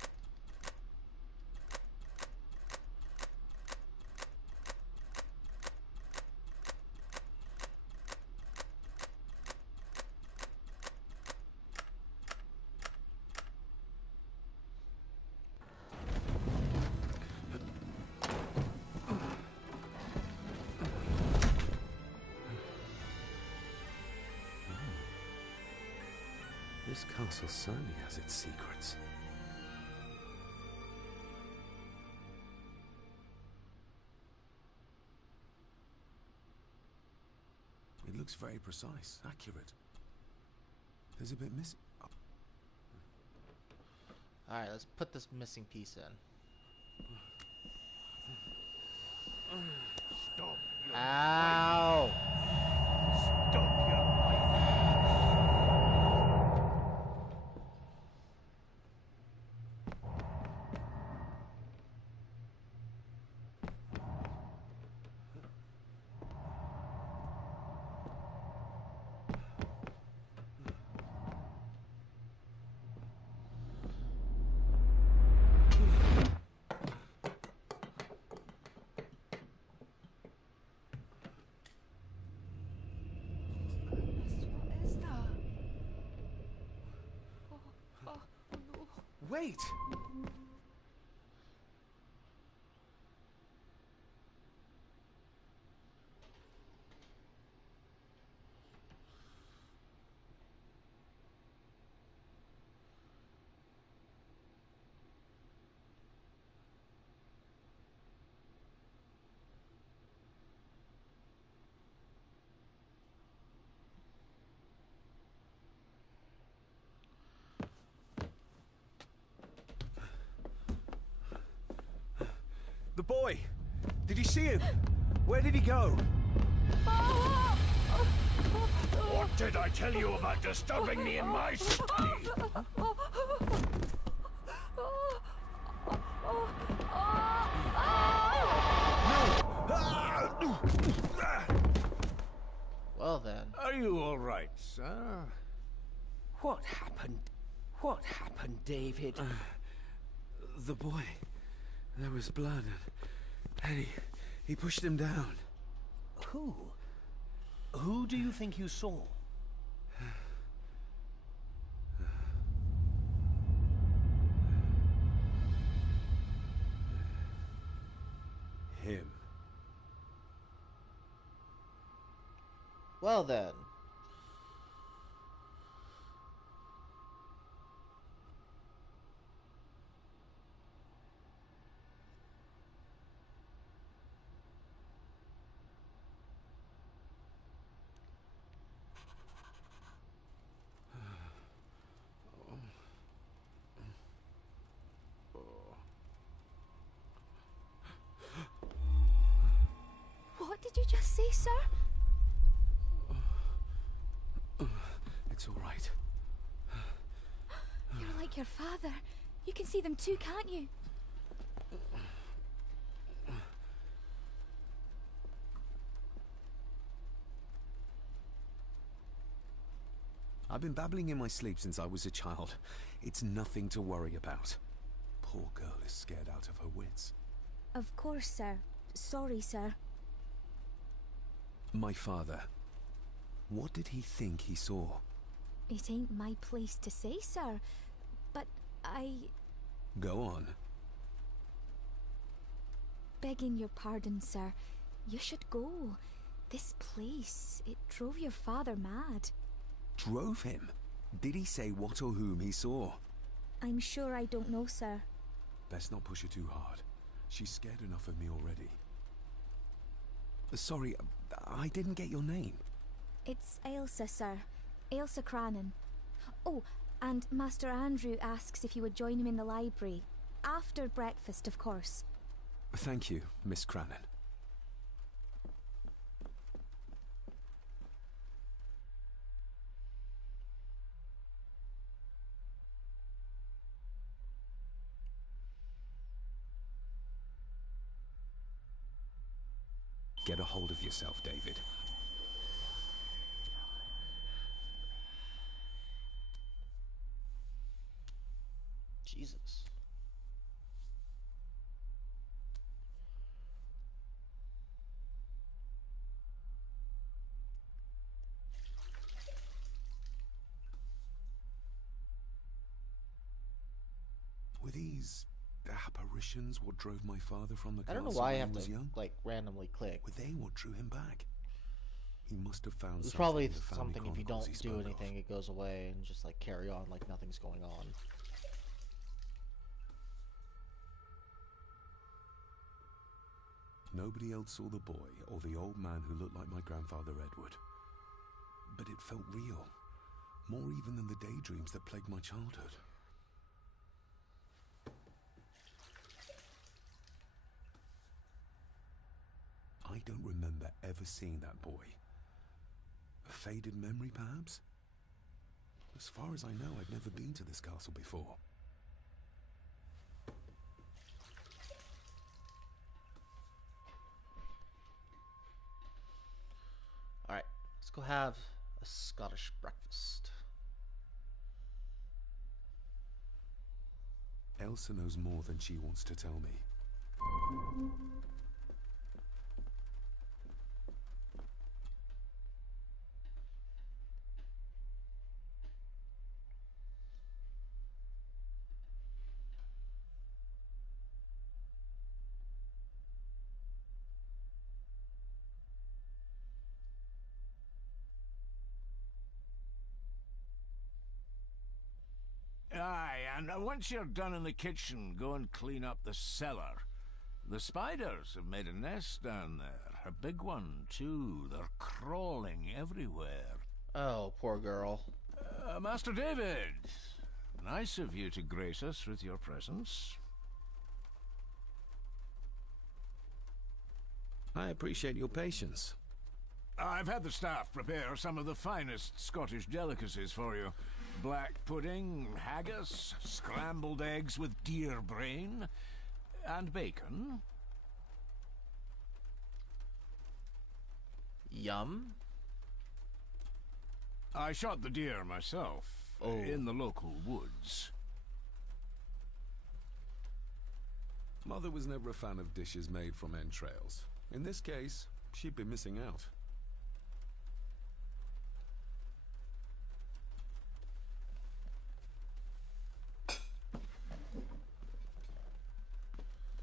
This castle certainly has its secrets. It looks very precise, accurate. There's a bit missing. Oh. Alright, let's put this missing piece in. Stop. Ow! Stop your Wait! The boy! Did you see him? Where did he go? What did I tell you about disturbing me in my study? Well then. Are you all right, sir? What happened? What happened, David? The boy. There was blood, and he pushed him down. Who? Who do you think you saw? Him. Well then. What did you just say, sir? It's all right. You're like your father. You can see them too, can't you? I've been babbling in my sleep since I was a child. It's nothing to worry about. Poor girl is scared out of her wits. Of course, sir. Sorry, sir. My father. What did he think he saw? It ain't my place to say, sir. But Go on. begging your pardon, sir. You should go. This place, it drove your father mad. Drove him? Did he say what or whom he saw? I'm sure I don't know, sir. Best not push her too hard. She's scared enough of me already. Sorry, I didn't get your name. It's Ailsa, sir. Ailsa Cranon. Oh, and Master Andrew asks if you would join him in the library. After breakfast, of course. Thank you, Miss Cranon. Get a hold of yourself, David. Jesus. Were these apparitions what drove my father from the I castle don't know why I when have he was to young? like randomly click. Were they what drew him back? He must have found It's something probably in the family something if you chronicles don't he do spoke anything, it goes away and just like carry on like nothing's going on. Nobody else saw the boy or the old man who looked like my grandfather Edward. But it felt real, more even than the daydreams that plagued my childhood. I don't remember ever seeing that boy. A faded memory, perhaps? As far as I know, I've never been to this castle before. Alright, let's go have a Scottish breakfast. Elsa knows more than she wants to tell me. Aye, and once you're done in the kitchen, go and clean up the cellar. The spiders have made a nest down there. A big one, too. They're crawling everywhere. Oh, poor girl. Master David, nice of you to grace us with your presence. I appreciate your patience. I've had the staff prepare some of the finest Scottish delicacies for you. Black pudding, haggis, scrambled eggs with deer brain, and bacon. Yum. I shot the deer myself, in the local woods. Mother was never a fan of dishes made from entrails. In this case, she'd be missing out.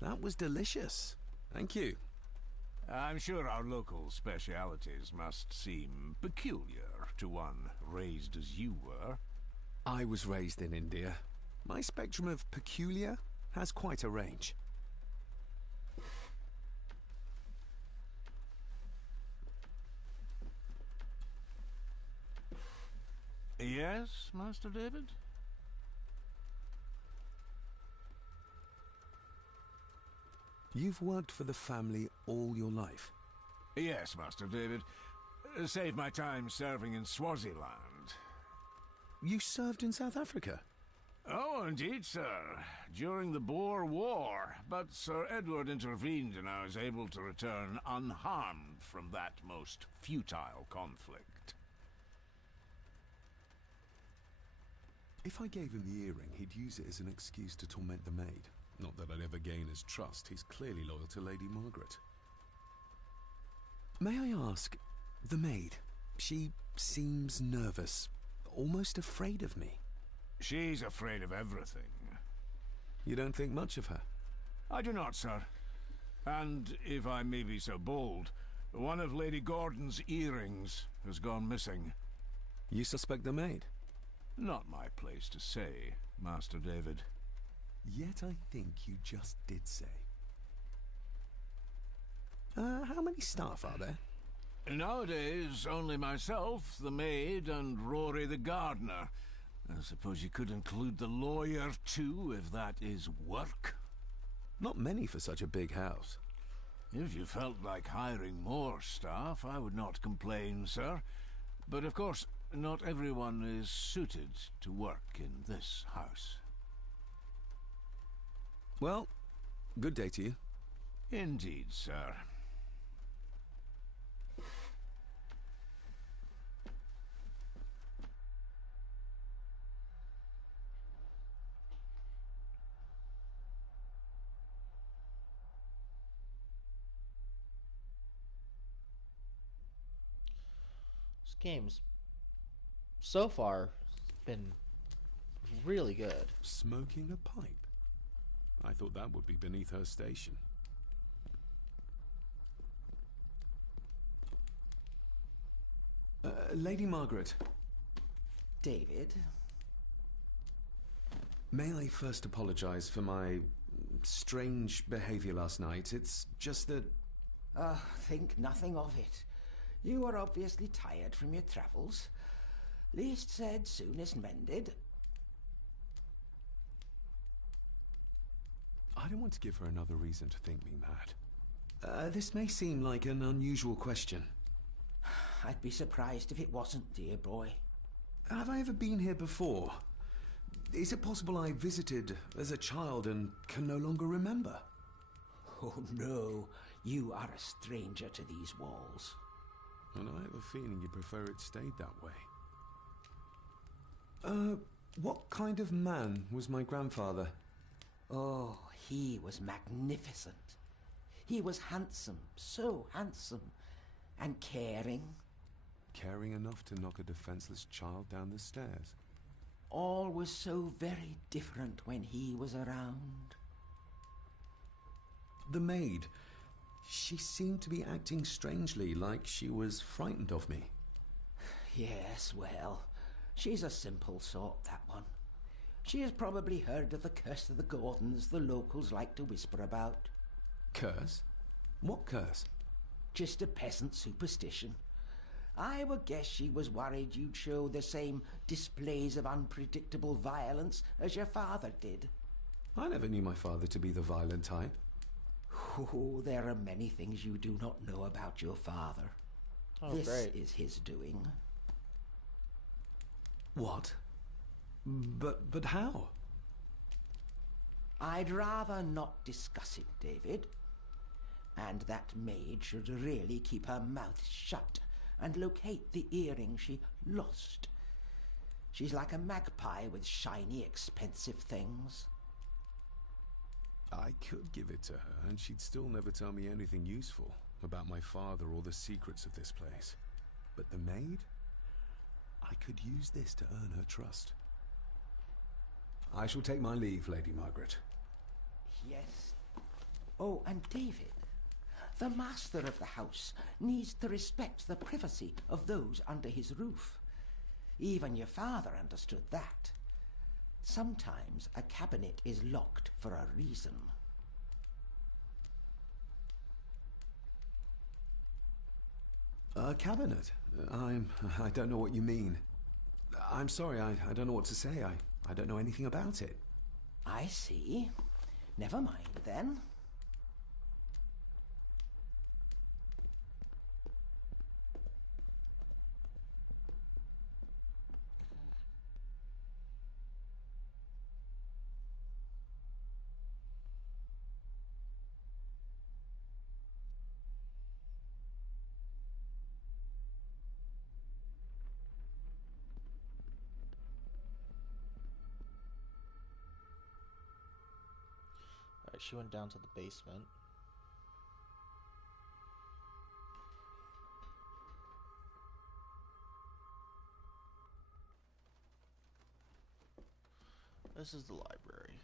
That was delicious. Thank you. I'm sure our local specialities must seem peculiar to one raised as you were. I was raised in India. My spectrum of peculiar has quite a range. Yes, Master David? You've worked for the family all your life. Yes, Master David. Saved my time serving in Swaziland. You served in South Africa? Oh, indeed, sir. During the Boer War. But Sir Edward intervened and I was able to return unharmed from that most futile conflict. If I gave him the earring, he'd use it as an excuse to torment the maid. Not that I'd ever gain his trust. He's clearly loyal to Lady Margaret. May I ask, the maid, she seems nervous, almost afraid of me. She's afraid of everything. You don't think much of her? I do not, sir. And, if I may be so bold, one of Lady Gordon's earrings has gone missing. You suspect the maid? Not my place to say, Master David. Yet I think you just did say. How many staff are there? Nowadays, only myself, the maid, and Rory the gardener. I suppose you could include the lawyer, too, if that is work? Not many for such a big house. If you felt like hiring more staff, I would not complain, sir. But of course, not everyone is suited to work in this house. Well, good day to you. Indeed, sir. This game's so far been really good. Smoking a pipe? I thought that would be beneath her station. Lady Margaret. David? May I first apologize for my strange behavior last night? It's just that... Think nothing of it. You are obviously tired from your travels. Least said, soonest mended. I don't want to give her another reason to think me mad. This may seem like an unusual question. I'd be surprised if it wasn't, dear boy. Have I ever been here before? Is it possible I visited as a child and can no longer remember? Oh, no. You are a stranger to these walls. And I have a feeling you prefer it stayed that way. What kind of man was my grandfather? Oh, he was magnificent. He was handsome, so handsome, and caring. Caring enough to knock a defenseless child down the stairs. All was so very different when he was around. The maid, she seemed to be acting strangely, like she was frightened of me. Yes, well, she's a simple sort, that one. She has probably heard of the curse of the Gordons the locals like to whisper about. Curse? What curse? Just a peasant superstition. I would guess she was worried you'd show the same displays of unpredictable violence as your father did. I never knew my father to be the violent type. Oh, there are many things you do not know about your father. Oh, this great. is his doing. What? But how? I'd rather not discuss it, David. And that maid should really keep her mouth shut and locate the earring she lost. She's like a magpie with shiny, expensive things. I could give it to her, and she'd still never tell me anything useful about my father or the secrets of this place. But the maid? I could use this to earn her trust. I shall take my leave, Lady Margaret. Yes. Oh, and David, the master of the house needs to respect the privacy of those under his roof. Even your father understood that. Sometimes a cabinet is locked for a reason. A cabinet? I don't know what you mean. I'm sorry, I don't know what to say. I don't know anything about it. I see. Never mind, then. Alright, she went down to the basement. This is the library.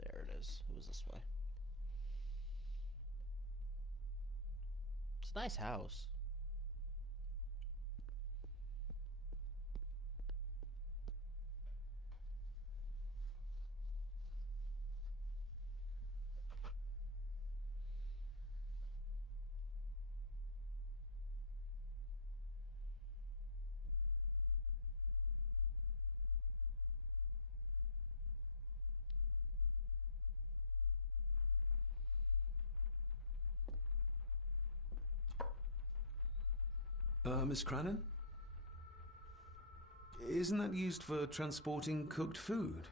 There it is. It was this way. It's a nice house. Miss Cranon? Isn't that used for transporting cooked food?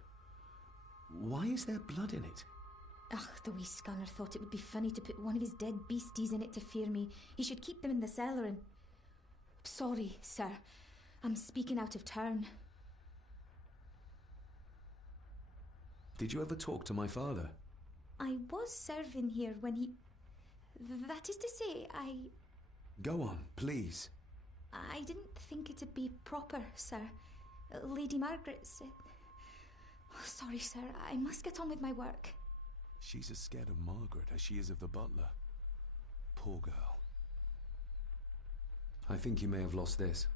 Why is there blood in it? Ugh, the wee scunner thought it would be funny to put one of his dead beasties in it to fear me. He should keep them in the cellar and... Sorry, sir. I'm speaking out of turn. Did you ever talk to my father? I was serving here when he... That is to say, Go on, please. I didn't think it'd be proper, sir. Lady Margaret said... Oh, sorry, sir. I must get on with my work. She's as scared of Margaret as she is of the butler. Poor girl. I think you may have lost this.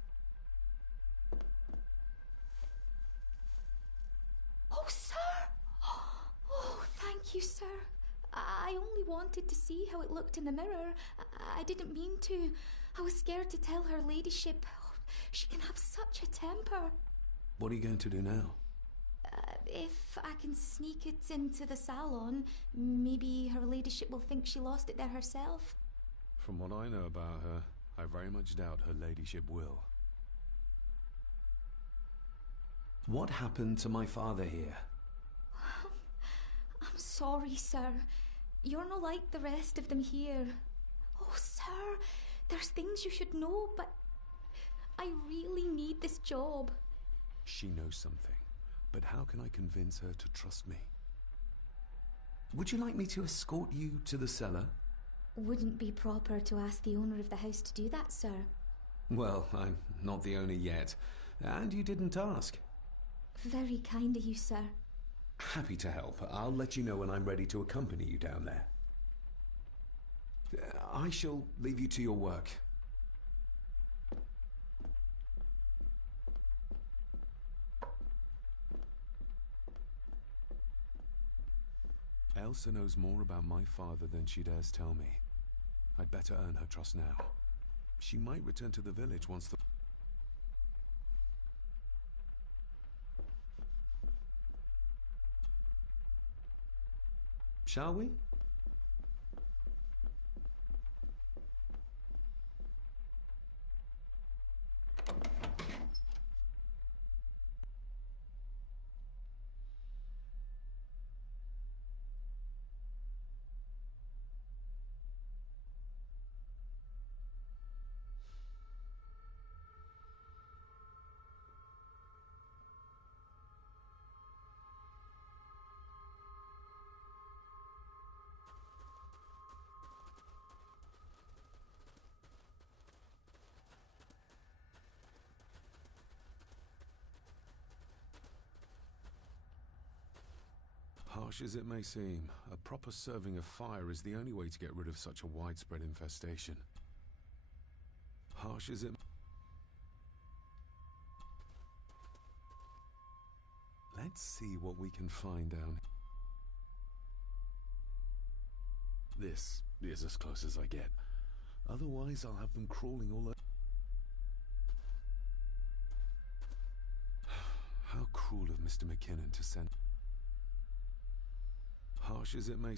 Oh, sir! Oh, thank you, sir. I only wanted to see how it looked in the mirror. I didn't mean to. I was scared to tell her ladyship. Oh, she can have such a temper. What are you going to do now? If I can sneak it into the salon, maybe her ladyship will think she lost it there herself. From what I know about her, I very much doubt her ladyship will. What happened to my father here? I'm sorry, sir. You're not like the rest of them here. Oh, sir, there's things you should know, but I really need this job. She knows something, but how can I convince her to trust me? Would you like me to escort you to the cellar? Wouldn't be proper to ask the owner of the house to do that, sir. Well, I'm not the owner yet, and you didn't ask. Very kind of you, sir. Happy to help. I'll let you know when I'm ready to accompany you down there. I shall leave you to your work. Elsa knows more about my father than she dares tell me. I'd better earn her trust now. She might return to the village once the... Shall we? Harsh as it may seem, a proper serving of fire is the only way to get rid of such a widespread infestation. Harsh as it... Let's see what we can find down here. This is as close as I get. Otherwise, I'll have them crawling all over. How cruel of Mr. McKinnon to send... Harsh as it may...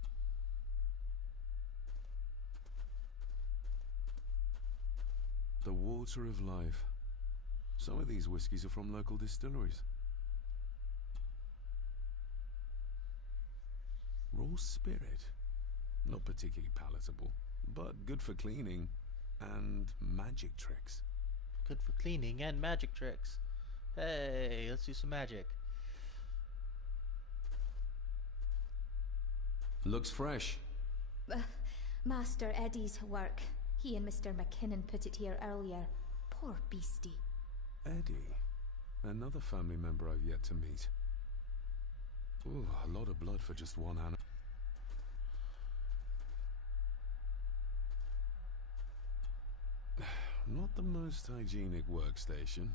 The water of life. Some of these whiskies are from local distilleries. Raw spirit. Not particularly palatable, but good for cleaning and magic tricks. Good for cleaning and magic tricks. Hey, let's do some magic. Looks fresh. Master Eddie's work. He and Mr. McKinnon put it here earlier. Poor beastie. Eddie. Another family member I've yet to meet. Ooh, a lot of blood for just one animal. Not the most hygienic workstation.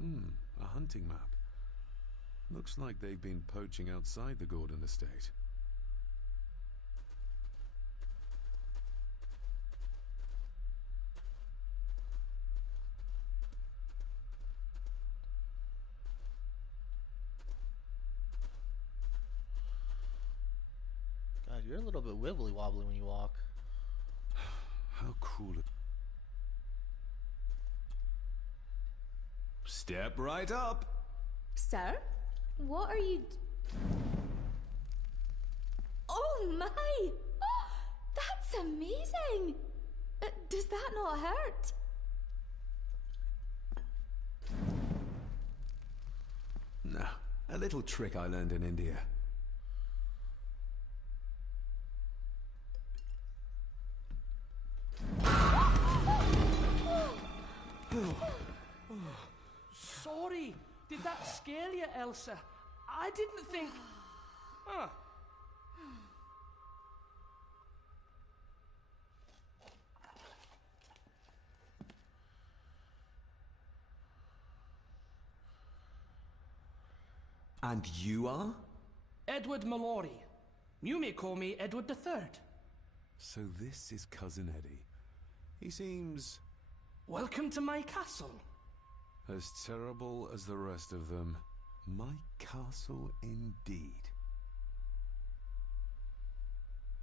A hunting map. Looks like they've been poaching outside the Gordon estate. God, you're a little bit wibbly wobbly when you walk. How cruel it... Step right up! Sir? What are you... Oh my! Oh, that's amazing! Does that not hurt? No, a little trick I learned in India. Sorry, did that scare you, Elsa? I didn't think... Huh. And you are? Edward Mallory. You may call me Edward III. So this is Cousin Eddie. He seems... Welcome to my castle. as terrible as the rest of them. My castle indeed.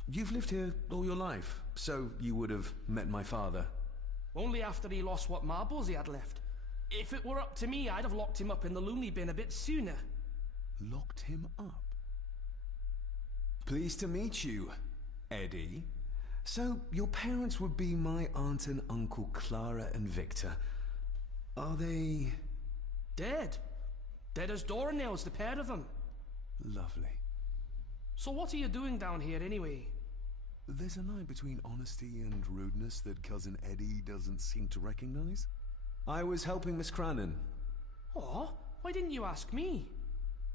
You've lived here all your life, so you would have met my father. Only after he lost what marbles he had left. If it were up to me, I'd have locked him up in the loony bin a bit sooner. Locked him up? Pleased to meet you, Eddie. So, your parents would be my aunt and uncle Clara and Victor. Are they... Dead. Dead as doornails, the pair of them. Lovely. So what are you doing down here anyway? There's a line between honesty and rudeness that Cousin Eddie doesn't seem to recognize. I was helping Miss Cranon. Oh, why didn't you ask me?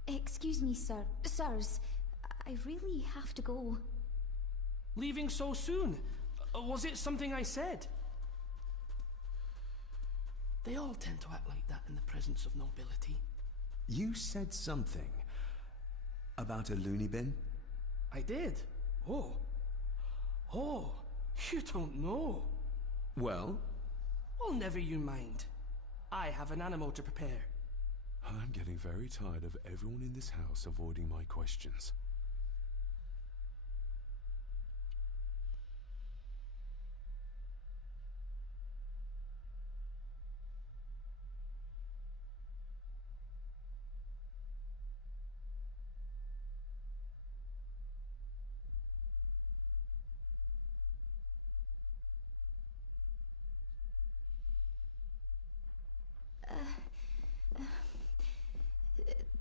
Excuse me, sir. Sirs, I really have to go. Leaving so soon? Was it something I said? They all tend to act like that in the presence of nobility. You said something about a loony bin? I did. Oh. Oh, you don't know. Well? Well, never you mind. I have an animal to prepare. I'm getting very tired of everyone in this house avoiding my questions.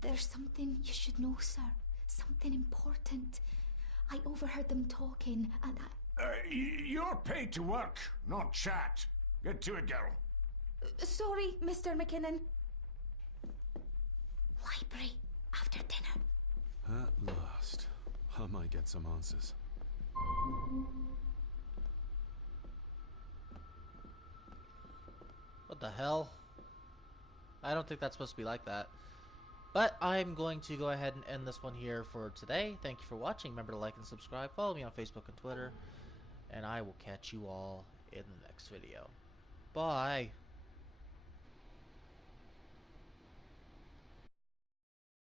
There's something you should know, sir. Something important. I overheard them talking, and You're paid to work, not chat. Get to it, girl. Sorry, Mr. McKinnon. Library, after dinner. At last. I might get some answers. What the hell? I don't think that's supposed to be like that. But I'm going to go ahead and end this one here for today. Thank you for watching. Remember to like and subscribe. Follow me on Facebook and Twitter. And I will catch you all in the next video. Bye.